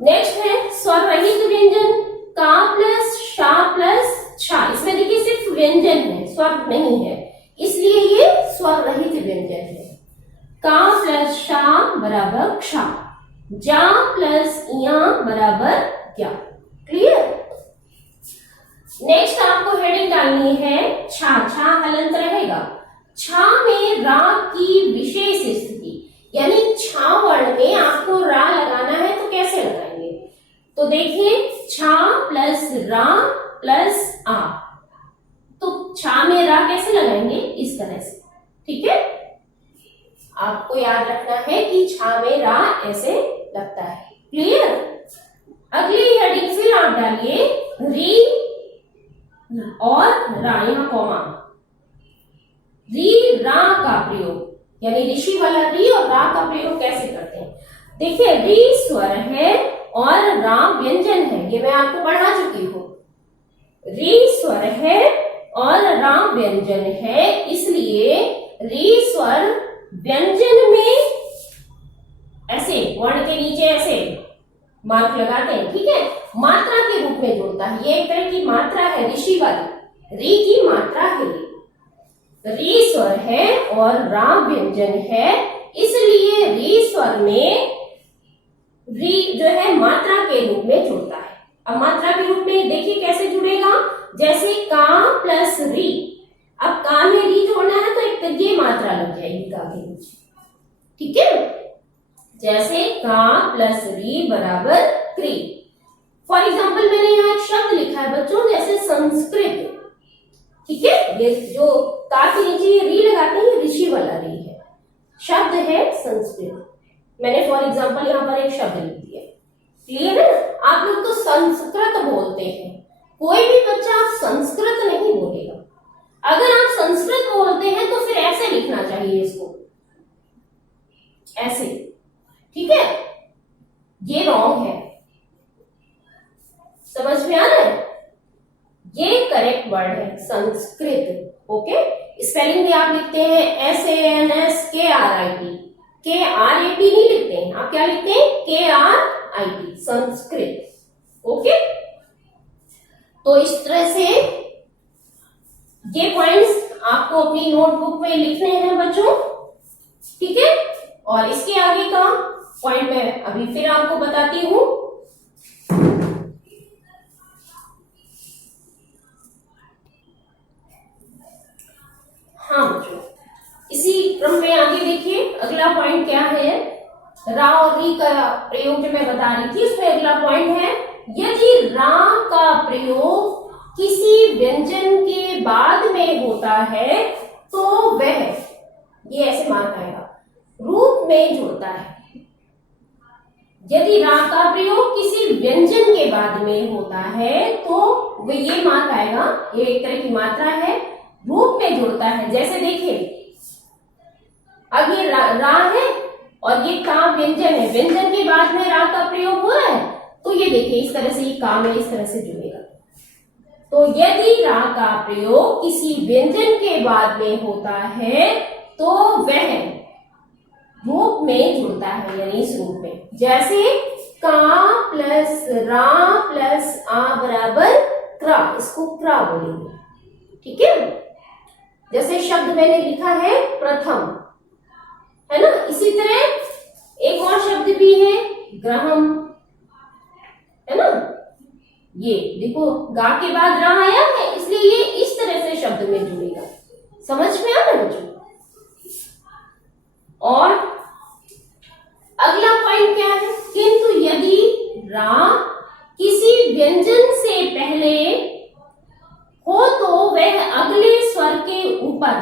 नेक्स्ट है स्वर रहित व्यंजन, का प्लस शा प्लस छा। इसमें देखिए सिर्फ व्यंजन है, स्वर नहीं है, इसलिए ये स्वर रहित व्यंजन है। का प्लस शा बराबर क्षा, जा प्लस इया बराबर क्या। क्लियर। नेक्स्ट आपको हेडिंग डालनी है छा, छा हलंत रहेगा। छा में रा की विशेष स्थिति, यानी छा वर्ण में आपको रा लगाना है तो कैसे लगाएंगे, तो देखिए छा प्लस रा प्लस आ, तो छा में रा कैसे लगाएंगे, इस तरह से। ठीक है, आपको याद रखना है कि छा में रा ऐसे लगता है। क्लियर। अगली हेडिंग फिर आप डालिए री और रा, यहां कॉमा, री रा का प्रयोग, यानी ऋषि वाला री और रा का प्रयोग कैसे करते हैं। देखिए री स्वर है और रा व्यंजन है, ये मैं आपको पढ़ा चुकी हूं। री स्वर है और रा व्यंजन है, इसलिए री स्वर व्यंजन में ऐसे वर्ण के नीचे ऐसे मार्क लगाते हैं। ठीक है, मात्रा के रूप में जोड़ता है, ये एक तरह की मात्रा है ऋषि वाली, री की मात्रा है। री स्वर है और रा व्यंजन है, इसलिए री स्वर में री जो है मात्रा के रूप में जुड़ता है। अब मात्रा के रूप में देखिए कैसे जुड़ेगा, जैसे का प्लस री, अब का में री जोड़ना है तो एक ये मात्रा लग जाएगी का के नीचे। ठीक है, जैसे का प्लस री बराबर क्री। फॉर एग्जाम्पल मैंने यहाँ एक शब्द लिखा है बच्चों, जैसे संस्कृत। ठीक है, ये जो का के नीचे ये री लगाते हैं, ये ऋषि वाला री है, शब्द है संस्कृत। मैंने फॉर एग्जाम्पल यहाँ पर एक शब्द लिख दिया। क्लियर है। आप लोग तो संस्कृत बोलते हैं, कोई भी बच्चा आप संस्कृत नहीं बोलेगा। अगर आप संस्कृत बोलते हैं तो फिर ऐसे लिखना चाहिए इसको, ऐसे। ठीक है, ये रॉन्ग है, समझ में आ रहा है। ये करेक्ट वर्ड है संस्कृत। ओके, स्पेलिंग में आप लिखते हैं SANSKRIT, KRAT नहीं लिखते हैं, आप क्या लिखते हैं KRIT, संस्कृत। ओके, तो इस तरह से ये पॉइंट्स आपको अपनी नोटबुक में लिखने हैं बच्चों। ठीक है, और इसके आगे का पॉइंट मैं अभी फिर आपको बताती हूं। हाँ बच्चों, इसी क्रम में आगे देखिए अगला पॉइंट क्या है। रा और री का प्रयोग जो मैं बता रही थी, उसमें अगला पॉइंट है, यदि रा का प्रयोग किसी व्यंजन के बाद में होता है तो वह, ये ऐसे मार्क आएगा, रूप में जुड़ता है। यदि रा का प्रयोग किसी व्यंजन के बाद में होता है तो वह ये मार्क आएगा, ये एक तरह की मात्रा है, रूप में जुड़ता है। जैसे देखिए अब ये रा है और ये का व्यंजन है, व्यंजन के बाद में रा का प्रयोग हो रहा है, तो ये देखिए इस तरह से ये का में इस तरह से जुड़ेगा। तो यदि रा का प्रयोग किसी व्यंजन के बाद में होता है तो वह रूप में जुड़ता है, यानी इस रूप में। जैसे का प्लस रा प्लस आ बराबर क्रा, इसको क्रा बोलेंगे। ठीक है, जैसे शब्द मैंने लिखा है प्रथम, है ना। इसी तरह एक और शब्द भी है ग्रहम, है ना। ये देखो गा के बाद रा आया है, इसलिए ये इस तरह से शब्द में जुड़ेगा। समझ में आ रहा बच्चों। और अगला पॉइंट क्या है, किंतु यदि रा किसी व्यंजन से पहले हो तो वह अगले स्वर के ऊपर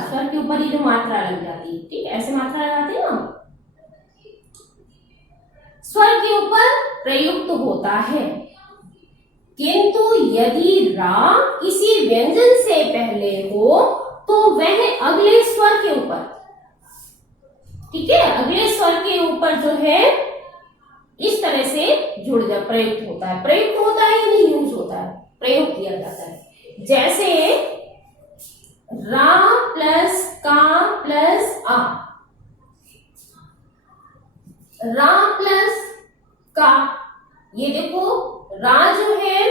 ये जो मात्रा लग जाती है, ठीक है, ऐसे मात्रा लगाते हैं ना, स्वर के ऊपर प्रयुक्त होता है। किंतु यदि रा किसी व्यंजन से पहले हो तो वह अगले स्वर के ऊपर, ठीक है, अगले स्वर के ऊपर जो है इस तरह से जुड़ जा, प्रयुक्त होता है। प्रयुक्त होता है या नहीं यूज होता है, प्रयोग किया जाता है। जैसे रा प्लस का प्लस आ, रा प्लस का, ये देखो रा जो है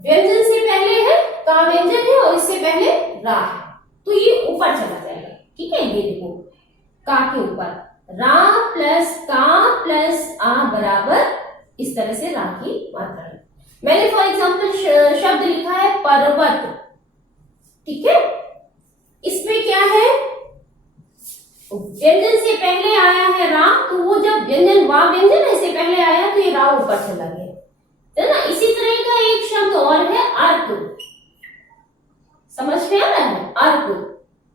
व्यंजन से पहले है, का व्यंजन है और इससे पहले रा है, तो ये ऊपर चला जाएगा। ठीक है, ये देखो का के ऊपर रा प्लस का प्लस आ बराबर इस तरह से रा की मात्रा है। मैंने फॉर एग्जाम्पल शब्द लिखा है पर्वत। ठीक है, इसमें क्या है, व्यंजन से पहले आया है रा, तो वो जब व्यंजन वा व्यंजन ऐसे पहले आया तो ये रा ऊपर चला गया, है ना। इसी तरह का एक शब्द और है अर्क। समझ में आ रहा है, अर्क,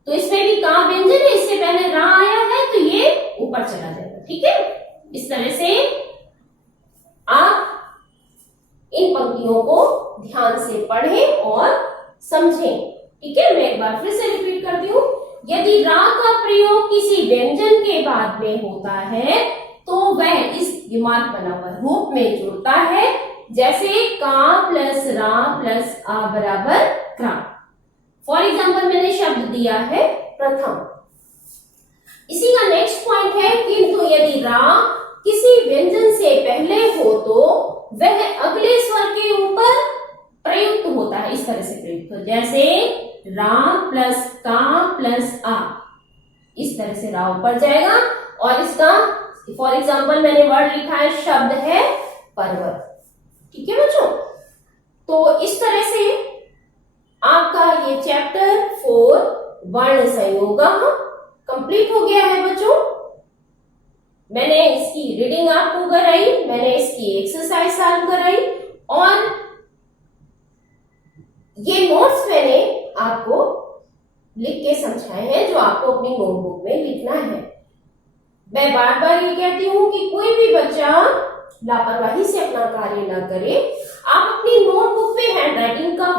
तो इसमें भी का व्यंजन है, इससे पहले रा आया है तो ये ऊपर चला जाएगा। ठीक है, इस तरह से आप इन पंक्तियों को ध्यान से पढ़ें और समझें। ठीक है, मैं एक बार फिर से रिपीट करती हूँ। यदि रा का प्रयोग किसी व्यंजन के बाद में होता है तो वह इस दिमाग बना हुआ रूप में जुड़ता है, जैसे का प्लस रा प्लस आ बराबर क्रा। फॉर एग्जाम्पल मैंने शब्द दिया है प्रथम। इसी का नेक्स्ट पॉइंट है किंतु यदि रा किसी व्यंजन से पहले हो तो वह अगले स्वर के ऊपर प्रयुक्त होता है, इस तरह से प्रयुक्त हो, जैसे रा प्लस का प्लस आ, इस तरह से रा ऊपर जाएगा। और इसका फॉर एग्जाम्पल मैंने वर्ड लिखा है, शब्द है पर्वत। ठीक है बच्चों, तो इस तरह से आपका ये चैप्टर 4 वर्ण संयोगा कंप्लीट हो गया है बच्चों। मैंने इसकी रीडिंग आपको कराई, मैंने इसकी एक्सरसाइज आपको कराई और ये नोट्स मैंने आपको लिख के समझाए हैं जो आपको अपनी नोटबुक में लिखना है। मैं बार बार ये कहती हूँ कि कोई भी बच्चा लापरवाही से अपना कार्य ना करे। आप अपनी नोटबुक में हैंडराइटिंग का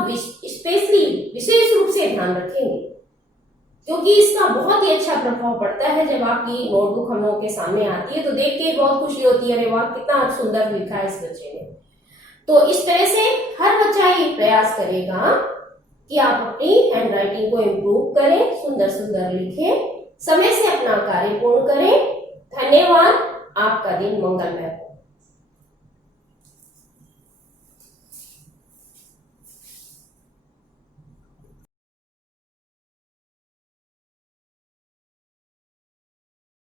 स्पेशली विशेष रूप से ध्यान रखेंगे, क्योंकि इसका बहुत ही अच्छा प्रभाव पड़ता है। जब आपकी नोटबुक हम लोगों के सामने आती है तो देख के बहुत खुशी होती है, अरे वाह कितना सुंदर लिखा है इस बच्चे ने। तो इस तरह से हर बच्चा ये प्रयास करेगा कि आप अपनी हैंडराइटिंग को इम्प्रूव करें, सुंदर सुंदर लिखें, समय से अपना कार्य पूर्ण करें। धन्यवाद, आपका दिन मंगलमय हो।